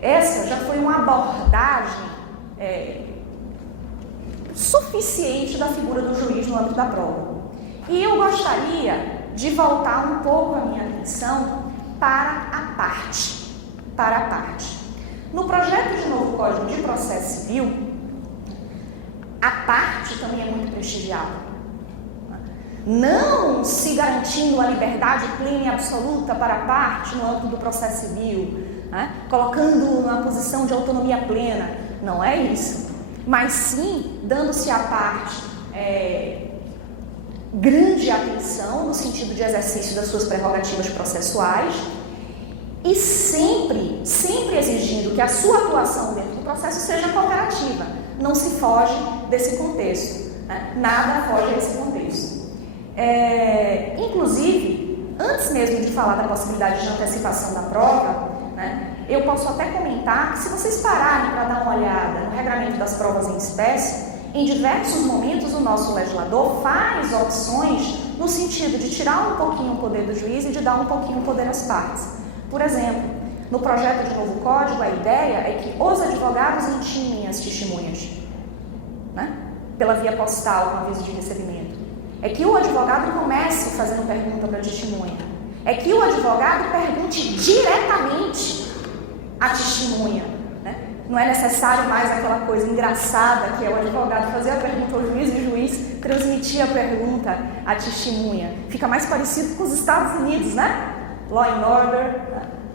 Essa já foi uma abordagem suficiente da figura do juiz no âmbito da prova. E eu gostaria de voltar um pouco a minha atenção para a parte. No projeto de novo Código de Processo Civil, a parte também é muito prestigiada. Não se garantindo a liberdade plena e absoluta para a parte no âmbito do processo civil, né? Colocando uma posição de autonomia plena, não é isso, mas sim dando-se à parte grande atenção no sentido de exercício das suas prerrogativas processuais e sempre exigindo que a sua atuação dentro do processo seja cooperativa, não se foge desse contexto, né? Nada foge desse contexto. Inclusive, antes mesmo de falar da possibilidade de antecipação da prova, né? Eu posso até comentar que se vocês pararem para dar uma olhada no regramento das provas em espécie, em diversos momentos o nosso legislador faz opções no sentido de tirar um pouquinho o poder do juiz e de dar um pouquinho o poder às partes. Por exemplo, no projeto de novo código, a ideia é que os advogados intimem as testemunhas, né? Pela via postal, com aviso de recebimento. É que o advogado comece fazendo pergunta para a testemunha. É que o advogado pergunte diretamente à testemunha, né? Não é necessário mais aquela coisa engraçada que é o advogado fazer a pergunta ao juiz e o juiz transmitir a pergunta à testemunha. Fica mais parecido com os Estados Unidos, né? Law and Order,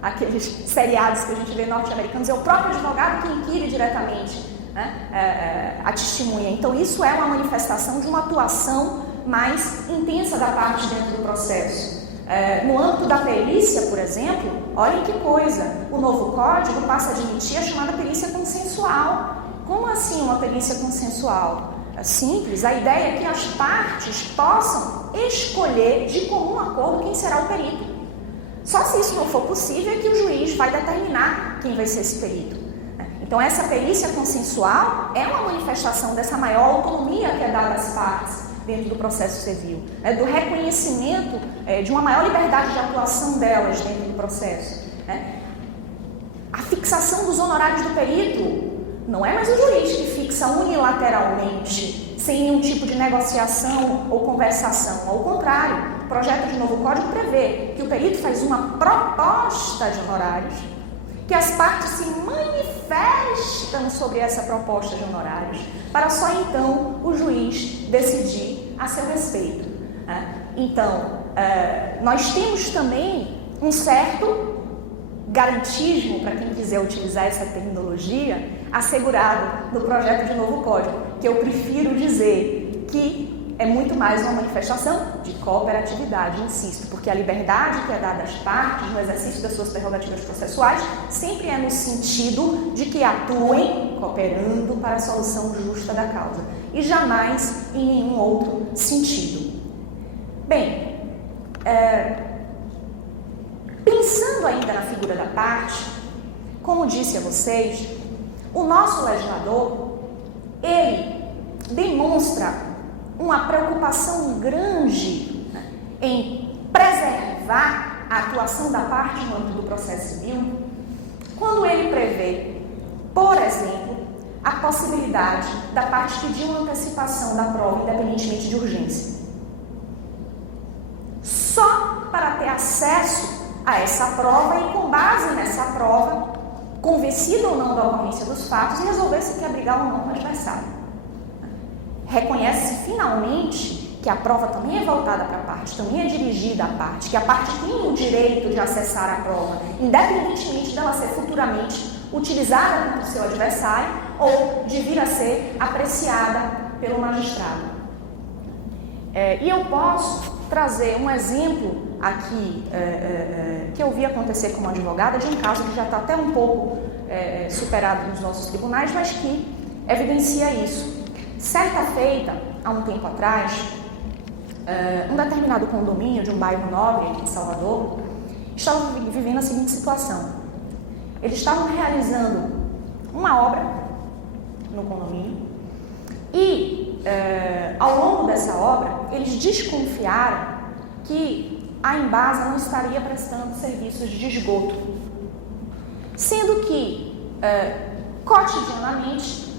aqueles seriados que a gente vê norte-americanos, é o próprio advogado que inquire diretamente, né, a testemunha. Então isso é uma manifestação de uma atuação mais intensa da parte dentro do processo. No âmbito da perícia, por exemplo, olhem que coisa, o novo código passa a admitir a chamada perícia consensual. Como assim uma perícia consensual? É simples, a ideia é que as partes possam escolher de comum acordo quem será o perito. Só se isso não for possível é que o juiz vai determinar quem vai ser esse perito. Então essa perícia consensual é uma manifestação dessa maior autonomia que é dada às partes dentro do processo civil, do reconhecimento de uma maior liberdade de atuação delas dentro do processo. A fixação dos honorários do perito não é mais o juiz que fixa unilateralmente, sem nenhum tipo de negociação ou conversação. Ao contrário, o projeto de novo código prevê que o perito faz uma proposta de honorários, que as partes se manifestam sobre essa proposta de honorários, para só então o juiz decidir a seu respeito. Então, nós temos também um certo garantismo, para quem quiser utilizar essa terminologia, assegurado no projeto de novo código, que eu prefiro dizer que é muito mais uma manifestação de cooperatividade, insisto, porque a liberdade que é dada às partes no exercício das suas prerrogativas processuais sempre é no sentido de que atuem cooperando para a solução justa da causa e jamais em nenhum outro sentido. Bem, pensando ainda na figura da parte, como disse a vocês, o nosso legislador, ele demonstra uma preocupação grande em preservar a atuação da parte no âmbito do processo civil, quando ele prevê, por exemplo, a possibilidade da parte pedir uma antecipação da prova independentemente de urgência, só para ter acesso a essa prova e, com base nessa prova, convencido ou não da ocorrência dos fatos, e resolver se quer brigar ou não com o adversário. Reconhece finalmente que a prova também é voltada para a parte, também é dirigida à parte, que a parte tem o direito de acessar a prova, independentemente dela ser futuramente utilizada contra o seu adversário ou de vir a ser apreciada pelo magistrado. E eu posso trazer um exemplo aqui que eu vi acontecer como advogada de um caso que já está até um pouco superado nos nossos tribunais, mas que evidencia isso. Certa feita, há um tempo atrás, um determinado condomínio de um bairro nobre aqui em Salvador estava vivendo a seguinte situação. Eles estavam realizando uma obra no condomínio e, ao longo dessa obra, eles desconfiaram que a Embasa não estaria prestando serviços de esgoto, sendo que, cotidianamente,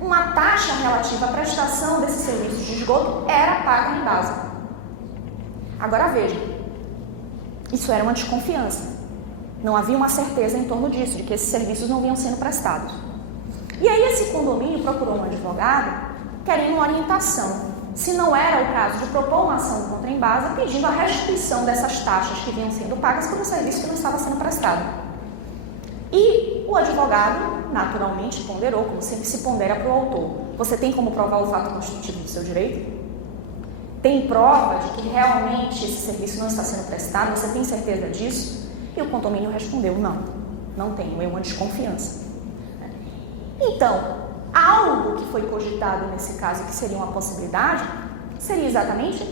uma taxa relativa à prestação desses serviços de esgoto era paga em Embasa. Agora veja, isso era uma desconfiança. Não havia uma certeza em torno disso, de que esses serviços não vinham sendo prestados. E aí esse condomínio procurou um advogado querendo uma orientação, se não era o caso de propor uma ação contra a Embasa, pedindo a restituição dessas taxas que vinham sendo pagas por um serviço que não estava sendo prestado. E o advogado, naturalmente, ponderou, como sempre se pondera para o autor. Você tem como provar o fato constitutivo do seu direito? Tem prova de que realmente esse serviço não está sendo prestado? Você tem certeza disso? E o condomínio respondeu, não tenho, é uma desconfiança. Então, algo que foi cogitado nesse caso, que seria uma possibilidade, seria exatamente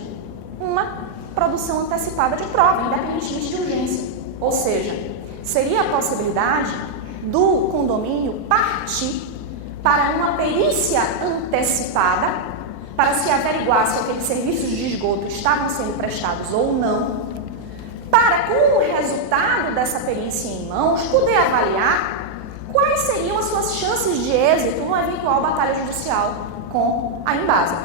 uma produção antecipada de prova, independentemente de urgência. Ou seja, seria a possibilidade do condomínio partir para uma perícia antecipada para se averiguar se aqueles serviços de esgoto estavam sendo prestados ou não, para, com o resultado dessa perícia em mãos, poder avaliar quais seriam as suas chances de êxito numa eventual batalha judicial com a Embasa.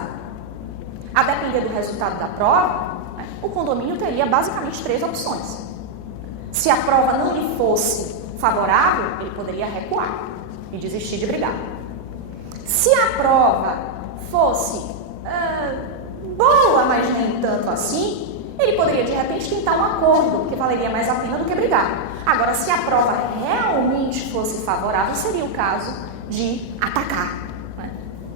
A depender do resultado da prova, o condomínio teria basicamente 3 opções. Se a prova não lhe fosse favorável, ele poderia recuar e desistir de brigar. Se a prova fosse boa, mas nem tanto assim, ele poderia de repente tentar um acordo, que valeria mais a pena do que brigar. Agora, se a prova realmente fosse favorável, seria o caso de atacar, né?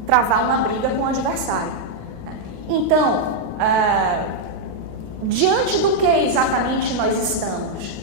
Travar uma briga com o adversário. Então, diante do que exatamente nós estamos?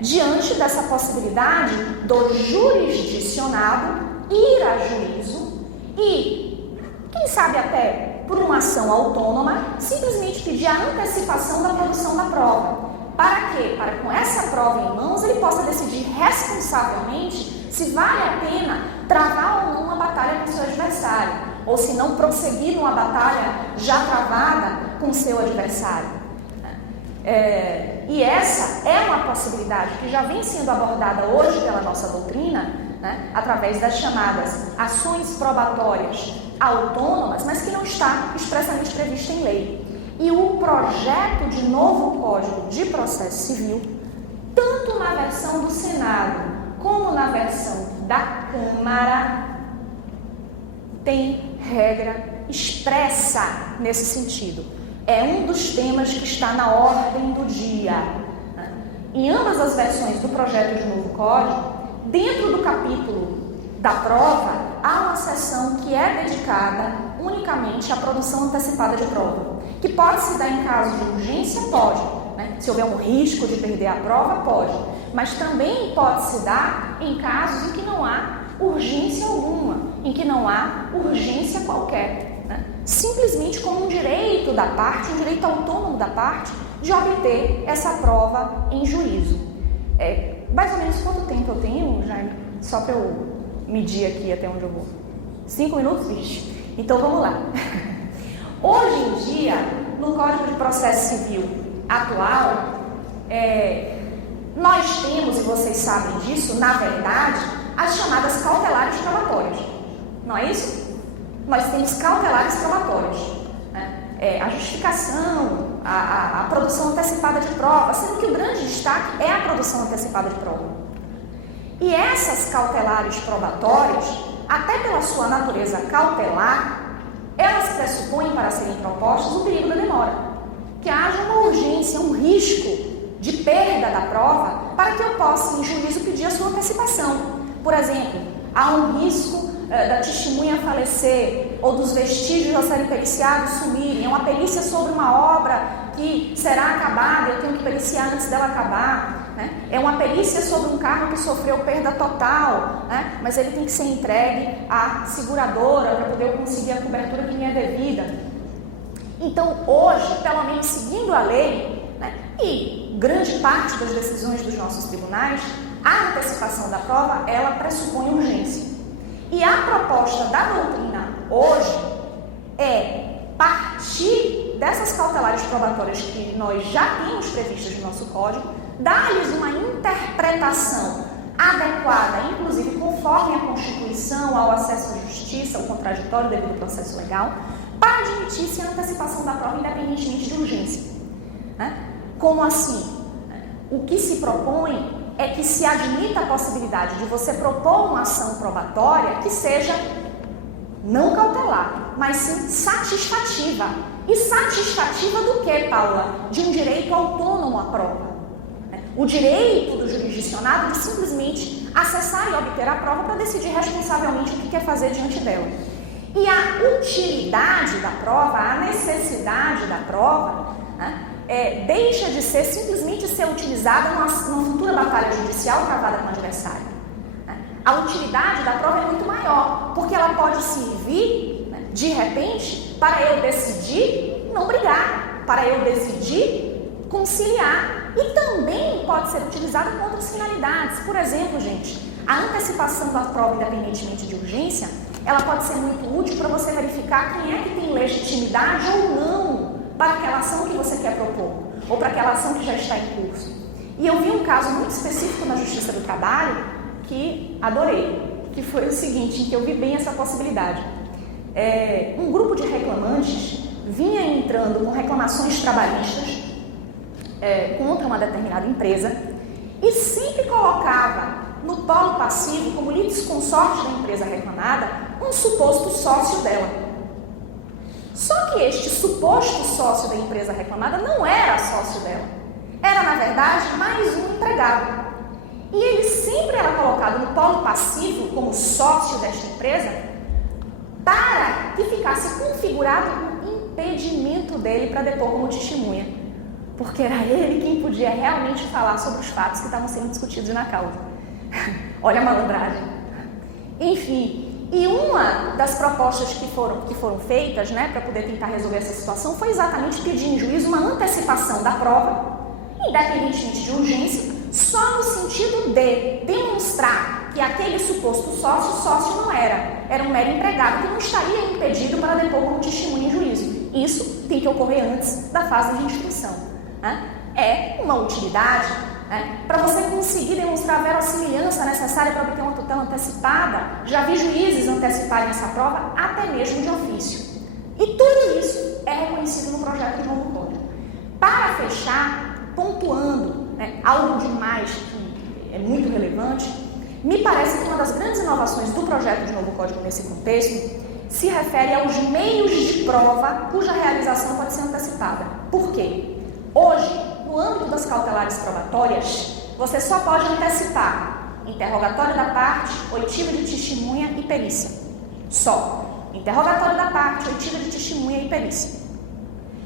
Diante dessa possibilidade do jurisdicionado ir a juízo e, quem sabe até por uma ação autônoma, simplesmente pedir a antecipação da produção da prova. Para quê? Para, com essa prova em mãos, ele possa decidir responsavelmente se vale a pena travar ou não uma batalha com seu adversário, ou se não prosseguir numa batalha já travada com seu adversário. E essa é uma possibilidade que já vem sendo abordada hoje pela nossa doutrina, né, através das chamadas ações probatórias autônomas, mas que não está expressamente prevista em lei. E o projeto de novo Código de Processo Civil, tanto na versão do Senado como na versão da Câmara, tem regra expressa nesse sentido. É um dos temas que está na ordem do dia. Em ambas as versões do projeto de novo Código, dentro do capítulo da prova, há uma seção que é dedicada unicamente à produção antecipada de prova, que pode se dar em caso de urgência, pode, né? Se houver um risco de perder a prova, pode, mas também pode se dar em casos em que não há urgência alguma, em que não há urgência qualquer, né? Simplesmente como um direito da parte, um direito autônomo da parte, de obter essa prova em juízo. Mais ou menos quanto tempo eu tenho, Jaime? Só para eu medir aqui até onde eu vou. 5 minutos? Vixe. Então vamos lá. Hoje em dia, no Código de Processo Civil atual, nós temos, e vocês sabem disso, na verdade, as chamadas cautelares probatórias. Não é isso? Nós temos cautelares probatórias. Né? A justificação, a produção antecipada de prova, sendo que o grande destaque é a produção antecipada de prova. E essas cautelares probatórias, até pela sua natureza cautelar, elas pressupõem para serem propostas o perigo da demora, que haja uma urgência, um risco de perda da prova para que eu possa, em juízo, pedir a sua antecipação. Por exemplo, há um risco da testemunha falecer ou dos vestígios a serem periciados sumirem. É uma perícia sobre uma obra que será acabada, eu tenho que periciar antes dela acabar. Né? É uma perícia sobre um carro que sofreu perda total, né? Mas ele tem que ser entregue à seguradora para poder eu conseguir a cobertura que me é devida. Então, hoje, pelo menos seguindo a lei, né, e grande parte das decisões dos nossos tribunais, a antecipação da prova, ela pressupõe urgência. E a proposta da doutrina hoje é partir dessas cautelares probatórias que nós já temos previstas no nosso código, dar-lhes uma interpretação adequada, inclusive conforme a Constituição, ao acesso à justiça, ao contraditório devido ao processo legal, para admitir-se a antecipação da prova independentemente de urgência. Né? Como assim? O que se propõe é que se admita a possibilidade de você propor uma ação probatória que seja não cautelar, mas sim satisfativa. E satisfativa do que, Paula? De um direito autônomo à prova. O direito do jurisdicionado de simplesmente acessar e obter a prova para decidir responsavelmente o que quer fazer diante dela. E a utilidade da prova, a necessidade da prova, né, deixa de ser simplesmente ser utilizada numa futura batalha judicial travada com o adversário. A utilidade da prova é muito maior, porque ela pode servir, né, de repente, para eu decidir não brigar, para eu decidir conciliar e também pode ser utilizada com outras finalidades. Por exemplo, gente, a antecipação da prova independentemente de urgência, ela pode ser muito útil para você verificar quem é que tem legitimidade ou não para aquela ação que você quer propor, ou para aquela ação que já está em curso. E eu vi um caso muito específico na Justiça do Trabalho que adorei, que foi o seguinte, em que eu vi bem essa possibilidade. Um grupo de reclamantes vinha entrando com reclamações trabalhistas contra uma determinada empresa e sempre colocava no polo passivo, como litisconsorte da empresa reclamada, um suposto sócio dela. Só que este suposto sócio da empresa reclamada não era sócio dela. Era, na verdade, mais um empregado. E ele sempre era colocado no polo passivo, como sócio desta empresa, para que ficasse configurado um impedimento dele para depor como testemunha. Porque era ele quem podia realmente falar sobre os fatos que estavam sendo discutidos na causa. Olha a malandragem. Enfim, e uma das propostas que foram feitas, para poder tentar resolver essa situação foi exatamente pedir em juízo uma antecipação da prova, independentemente de urgência, só no sentido de demonstrar que aquele suposto sócio não era um mero empregado que não estaria impedido para depor como testemunha em juízo. Isso tem que ocorrer antes da fase de instrução. É uma utilidade para você conseguir demonstrar a verossimilhança necessária para obter uma tutela antecipada. Já vi juízes anteciparem essa prova até mesmo de ofício. E tudo isso é reconhecido no projeto de novo código. Para fechar, pontuando algo demais que é muito relevante, me parece que uma das grandes inovações do projeto de novo código nesse contexto se refere aos meios de prova cuja realização pode ser antecipada. Por quê? Hoje, no âmbito das cautelares probatórias, você só pode antecipar interrogatório da parte, oitiva de testemunha e perícia. Só. Interrogatório da parte, oitiva de testemunha e perícia.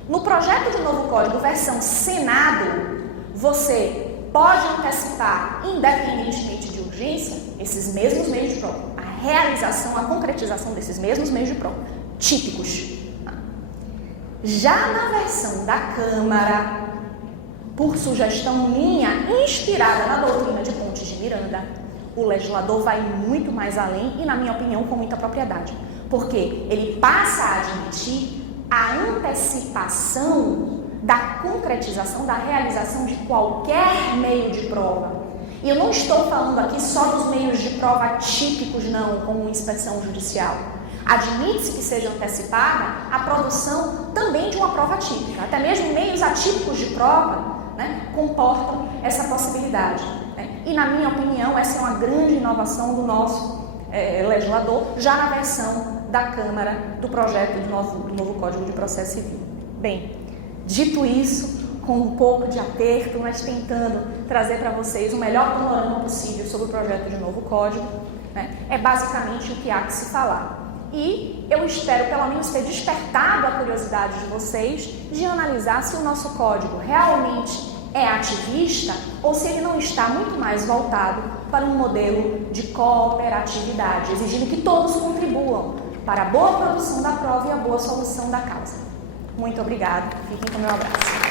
No projeto de novo código versão Senado, você pode antecipar, independentemente de urgência, esses mesmos meios de prova. A realização, a concretização desses mesmos meios de prova, típicos. Já na versão da Câmara, por sugestão minha, inspirada na doutrina de Pontes de Miranda, o legislador vai muito mais além e, na minha opinião, com muita propriedade. Porque ele passa a admitir a antecipação da concretização, da realização de qualquer meio de prova. E eu não estou falando aqui só dos meios de prova típicos, não, como inspeção judicial. Admite-se que seja antecipada a produção também de uma prova típica. Até mesmo meios atípicos de prova comportam essa possibilidade. E, na minha opinião, essa é uma grande inovação do nosso legislador, já na versão da Câmara do projeto do novo Código de Processo Civil. Bem, dito isso, com um pouco de aperto, mas tentando trazer para vocês o melhor panorama possível sobre o projeto de novo Código, é basicamente o que há que se falar. E eu espero, pelo menos, ter despertado a curiosidade de vocês de analisar se o nosso código realmente é ativista ou se ele não está muito mais voltado para um modelo de cooperatividade, exigindo que todos contribuam para a boa produção da prova e a boa solução da causa. Muito obrigada. Fiquem com o meu abraço.